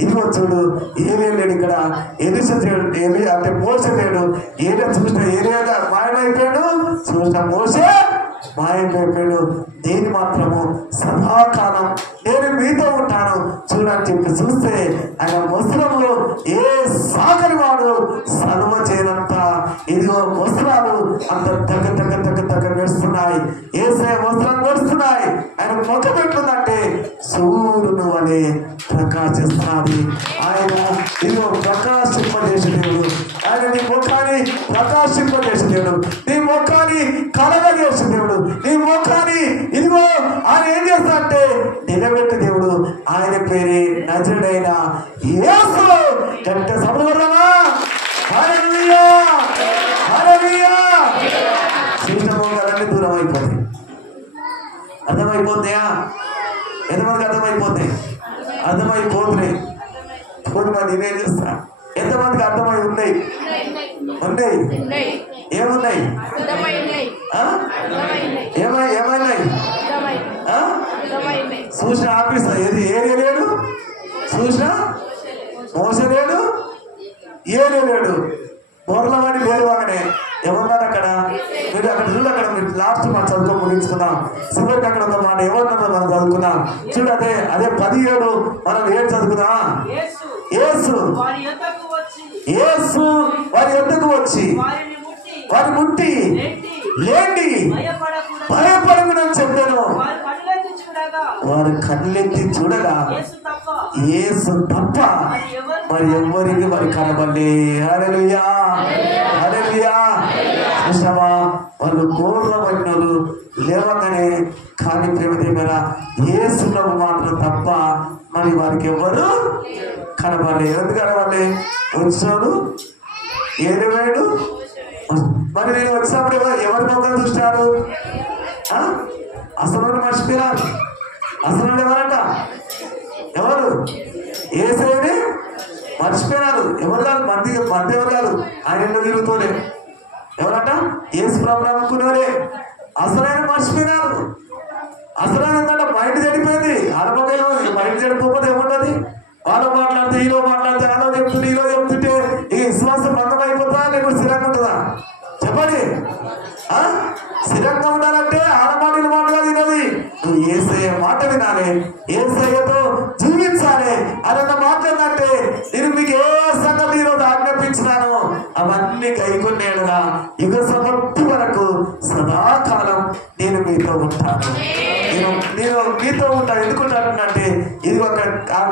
ఇదిగో చూడు, ఏలే లేడు ఇక్కడ, ఏలి అంటే మోసే లేడు, ఏరియా చూసిన ఏరియాగా మాయమైపోయాడు, చూసిన మోసే మాయమైపోయాడు. నేను మాత్రము సదాకాలం నేను మీతో ఉంటాను చూడని చెప్పి చూస్తే ఆయన వస్త్రంలో ఏ సాగరి వాడు సర్వ చేయనంత ఇదిగో వస్త్రాలు అంత దగ్గర నడుస్తున్నాయి. ఏసే వస్త్రాలు నడుస్తున్నాయి. ముఖం ఎట్లుందంటే సూర్యుని వలె ప్రకాశిస్తున్నది. ఆయన ఇదిగో ప్రకాశింపజేసే దేవుడు. ఆయన నీ ముఖాన్ని ప్రకాశింపజేసే దేవుడు, నీ ముఖాన్ని కలగజేసే దేవుడు, నీ ముఖాన్ని ఇదిగో ఆయన ఏం చేస్తాడంటే నిలబెట్టే దేవుడు. ఆయన పేరే నజరుడైన యేసు. గట్టిగా సభలు కొడదామా? హల్లెలూయా, హల్లెలూయా. శ్రీష్టమోగాలన్నీ దూరం అయిపోతాయి. అర్థమైపోతాయా? ఎంతమందికి అర్థమైపోతాయి? అర్థమైపోతున్నాయి. మరి నేనేం చేస్తా? ఎంతమందికి అర్థమై ఉన్నాయి? ఉన్నాయి. ఏమున్నాయి? ఏమైనాయి? చూసిన ఆఫీస్ ఏది ఏరియా లేడు, చూసిన మోస లేడు, ఏరియా లేడు, బోర్లవాడి లేరు. అక్కడే ఎవరున్నారు అక్కడ? మీరు అక్కడ చూడు, అక్కడ మీరు లాస్ట్ మనం చదువుకో ముగించుకున్నాం. చివరికి అక్కడ ఒక మాట ఎవరున్నారో మనం చదువుకున్నాం. చూడు, అదే 17 మనం ఏం చదువుకున్నాం? యేసు వారి యొద్దకు వచ్చి వారి ముట్టి లేండి భయపడకునని చెప్పాను. వారు కళ్ళెత్తి చూడగా యేసు తప్ప మరి ఎవరికి మరి కనబడలే. హల్లెలూయా, హల్లెలూయా. చూసావా, వాళ్ళు గోర్ల పడినోళ్ళు లేవగానే కానీ ప్రేమ దగ్గర యేసు ప్రభు మాత్రం తప్ప మరి వారికి ఎవరు కనబడలే. ఎందుకు కనబడలే? వచ్చినాడు ఏడు. మరి నేను వచ్చినప్పుడు ఎవరి మొక్కలు చూసినారు? అసలు మర్చిపోయారు. అసలు ఎవరంట? ఎవరు? యేసుని మర్చిపోయినారు. ఎవరు కాదు, మంది ఎవరు కాదు, ఆయన ఎన్నో తిరుగుతూనే ఎవరంట? యేసు ప్రభు నమ్ముకునేవారే. అసలు ఆయన మర్చిపోయినారు. అసలు ఏంటంటే మైండ్ చెడిపోయింది. ఆడపడేమో మైండ్ చెడిపోతే ఏముంటుంది? వాళ్ళు మాట్లాడితే ఈలో మాట్లాడితే అలా చెప్తుంటే ఈలో చెప్తుంటే ఈ విశ్వాసం భంగం అయిపోతుందా లేకపోతే స్థిరంగా ఉంటుందా? చెప్పండి. స్థిరంగా ఉండాలంటే ఆడమాటలు మాటగా తినది. నువ్వు యేసయ్య మాట వినాలి, యేసయ్యతో జీవించాలి. అదన్న మాట్లాడినట్టే నేను మీకు ఏ సంగతి ఈరోజు ఆజ్ఞాపించినాను అవన్నీ కైకొన్నేడుగా యుగ సమర్థి వరకు సదాకాలం నేను మీతో ఉంటాను. నేను మీతో ఉంటాను. ఎందుకుంటానంటే ఇది ఒక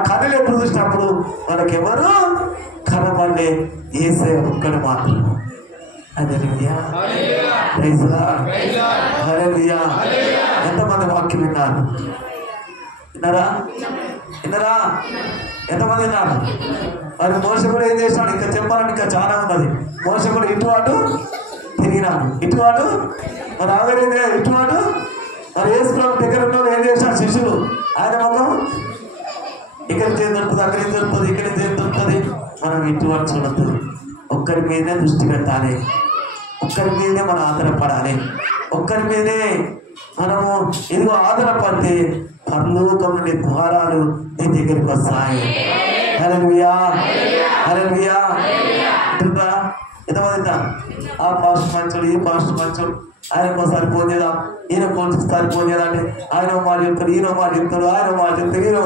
కథలు ఎప్పుడు చూసినప్పుడు మనకెవరు కనబడలే, యేసయ్య ఒక్కడు మాత్రం. హల్లెలూయా, ప్రైజ్ లార్డ్, హల్లెలూయా. ఎంతమంది వాక్యం విన్నారు? విన్నారా? ఎంతమంది విన్నారు? మరి మోసే కూడా ఏం చేసినాడు? ఇంకా చెప్పాలని ఇంకా చాలా ఉన్నది. మోసే కూడా ఇటు అటు తిరిగినాడు, ఇటు అటు. మరి ఆగలేదు ఇటు అటు. మరి యేసు ప్రభు దగ్గర ఉన్న ఏం చేసినాడు? శిష్యులు ఆయన ముఖం ఇక్కడ ఏం దొరుకుతుంది, అక్కడ ఏం దొరుకుతుంది, ఇక్కడ ఏం దొరుకుతుంది. మనం ఇటు అటు చూడద్దు. ఒక్కరి మీదే దృష్టి పెట్టాలి, ఒక్కరి మీదే మనం ఆధారపడాలి. ఒక్కరి మీదే మనము ఇదిగో ఆధారపడితే పరలోకం నుండి ద్వారాలు నీ దగ్గరికి వస్తాయి. హల్లెలూయా, హల్లెలూయా. ఎంతమంది ఆ పాస్ట్ మంచోడు, ఈ పాస్ట్ మంచోడు, ఆయనకు ఒకసారి ఫోన్ చేద్దాం, ఈయనకు ఒకసారి ఫోన్ చేయాలంటే ఆయన మాట చెప్తాడు, ఈయన మాట చెప్తాడు, ఆయన మాట చెప్తాడు, ఈయన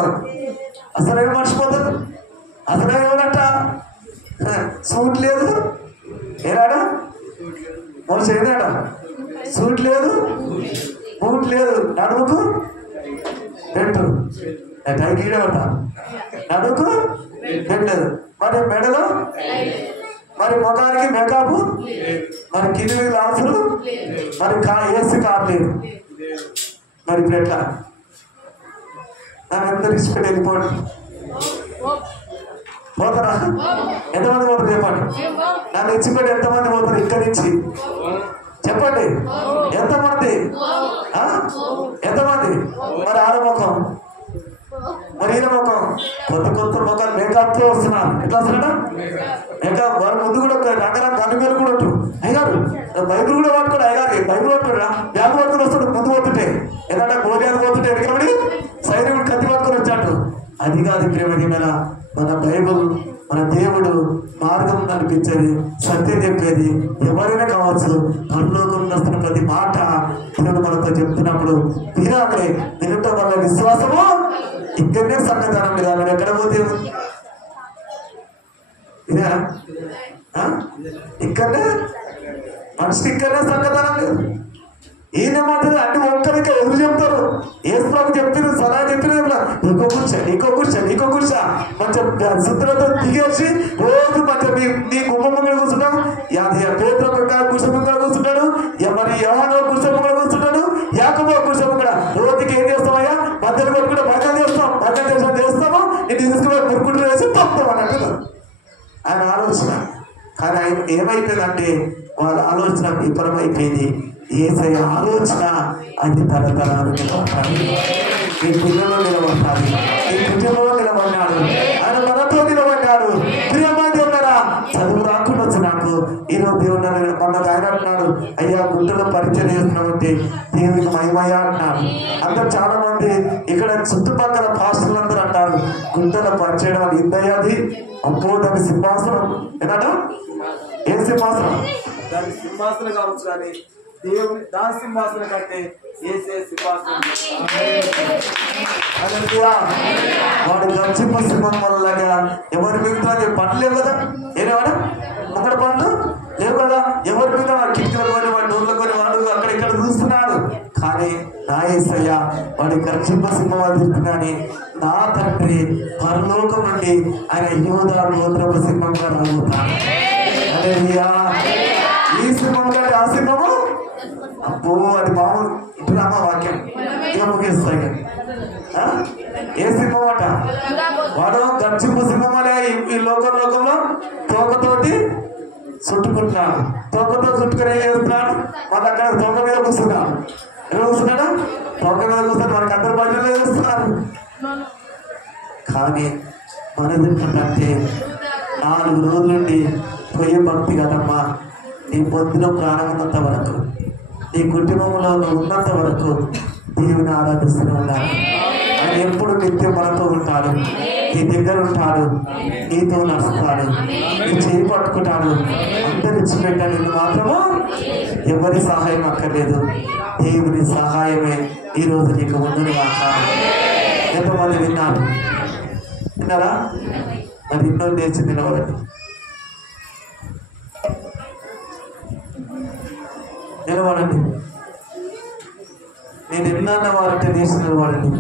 అసలు ఏం మర్చిపోతాడు. అసలు ఏమన్నట్ట సూట్ లేదు ఏనాడా మనిషి ఏనాడా సూట్ లేదు, బూట్ లేదు, నడుముకు పెట్టు టైగీడట, నడుముకు పెట్టలేదు. మరి మెడలో మరి మొగానికి మేకప్, మరి కింది గ్లాసులు, మరి ఏసీ కార్ లేదు. మరి ఇప్పుడు ఎట్లా? నన్ను ఎంత రిస్పెక్ట్ వెళ్ళిపోండి. పోతారా? ఎంతమంది పోతారు చెప్పండి? నన్ను ఇచ్చిపెట్టి ఎంతమంది పోతారు ఇక్కడి నుంచి చెప్పండి? ఎంతమంది? ఎంతమంది? మరి ఆడ ముఖం, మరి ఈయన ముఖం, కొత్త కొత్త ముఖాలు మేకప్ తో వస్తున్నారు. ఎట్లా వస్తున్నాడా? మేకప్ వారి ముందు కూడా రకరకాల కన్నుమేలు కూడా ఉంటారు. అయ్యారు బైబుల్ కూడా పట్టుకోడు, అయ్యారు బైబుల్ పట్టుకోడా, బ్యాగ్ పట్టుకుని వస్తాడు ముందు పోతుంటే, ఏదంటే గోర్యాలు పోతుంటే ఎక్కడి సైనికుడు కత్తి పట్టుకొని వచ్చాడు. అది కాదు ప్రేమ. మన బైబుల్, మన దేవుడు మార్గం నడిపించేది, సత్యం చెప్పేది ఎవరైనా కావచ్చు. పరలోకం వస్తున్న ప్రతి మాట దేవుడు మనతో చెప్తున్నప్పుడు వినాలి. వినటం వల్ల విశ్వాసము ఇక్కడనే సన్నదానం లేదు. ఎక్కడ పోతే ఇదే ఇక్కడనే మనిషి, ఇక్కడనే సన్నదానం లేదు. ఈయన మాత్రం అన్ని ఒక్కరికి ఎదురు చెప్తారు. ఏసుప్రభు చెప్పిన సలహా చెప్పిన ఇంకో కూర్చో మంచి శుద్ధులతో దిగేసి రోజు మంచిగా నీ గుమ్మమ్మగా కూర్చున్నాం. పేదల కూర్చోముగా కూర్చుంటాడు, మరి యోహాను కూర్చోముగా కూర్చుంటాడు, యాకోబు కూర్చోముగా. రోజుకి ఏం చేస్తామయ్యా? మధ్యలో కూడా భజన చేస్తాము, నేను తీసుకుపోయి మురుకుంటూ వేసి తప్పుతాం అన్నట్టు ఆయన ఆలోచన. కానీ ఆయన ఏమైపోయిందంటే వాళ్ళ ఆలోచన విఫలమైపోయింది. యేసయ్య ఆలోచన అది తరతరాలు నిలబడాలి, ఈ పిల్లలు నిలబడాలి, ఈ కుటుంబంలో నిలబడ్డాడు, ఆయన మనతో నిలబడ్డాడు. ప్రియమైన ఉన్నారా? చదువు రాకుండా వచ్చి నాకు ఈరోజు దేవుడు మనకు ఆయన అంటున్నాడు, అయ్యా గుంటలో పరిచయం చేస్తున్నామంటే దేవునికి మహిమయ్యా అంటున్నాడు. అందరు చాలా మంది ఇక్కడ చుట్టుపక్కల పాస్టర్లు అందరూ అంటారు గుంటలో పరిచయం అని ఇందయ్యాది అబ్బో దాని సింహాసనం ఏనాట? ఏం సింహాసనం? దాని సింహాసనం కావచ్చు, కానీ దేవుని దాని సింహాసనం కంటే ఏసే సింహాసనం. వాడు గర్జింప సింహం వల్లగా ఎవరి మిగతా పనులు లేవు కదా, ఏవాడు ఒకటి పనులు లేవు కదా, ఎవరి మీద వాడు కిటికీలు కొని వాడి నోర్లు కొని వాడు అక్కడ ఇక్కడ చూస్తున్నాడు. కానీ నా యేసయ్య వాడి గర్జింప సింహం అందిస్తున్నాని నా తండ్రి పరలోకం నుండి ఆయన యోధ గోత్రపు సింహంగా రాబోతాడు. ఈ సింహం కంటే ఆ సింహము అబ్బో అది మామూలు ఇటురామ వాక్యం ఇక ముగిస్తాయి. ఏ సింహం అట? వాడు గర్జింపు సింహం అనే ఈ లోకంలో తోకతోటి చుట్టుకుంటున్నాడు. తోకతో చుట్టుకుని ఏం చేస్తున్నాడు? మన అక్కడ తోక మీద కూర్చున్నాడు. ఎలా కూర్చున్నాడు? తోక మీద కూర్చొని మనకు అందరు బయటలో చేస్తున్నారు. కానీ మనది ఏంటంటే 4 రోజుల నుండి పోయే భక్తి కదమ్మా. నీ పొద్దున ప్రాణం ఉన్నంత వరకు, నీ కుటుంబంలో ఉన్నంత వరకు దేవుని ఆరాధిస్తూ ఉండాలి. ఆయన ఎప్పుడు నిత్యం మనతో ఉంటాడు, నీ దగ్గర ఉంటాడు, నీతో నడుస్తాడు, నీ చేయి పట్టుకుంటాడు. అందరు ఇచ్చిపెట్టాడు. నువ్వు మాత్రము ఎవరి సహాయం అక్కర్లేదు, దేవుని సహాయమే ఈరోజు నీకు ముందు మాట్లాడు. ఎంతమంది విన్నారు? విన్నారా? మరి ఎన్నో నేర్చి నిలబడండి, నిలబడండి. నేను ఎన్నన్న వారంటే నేర్చి నిలబడండి.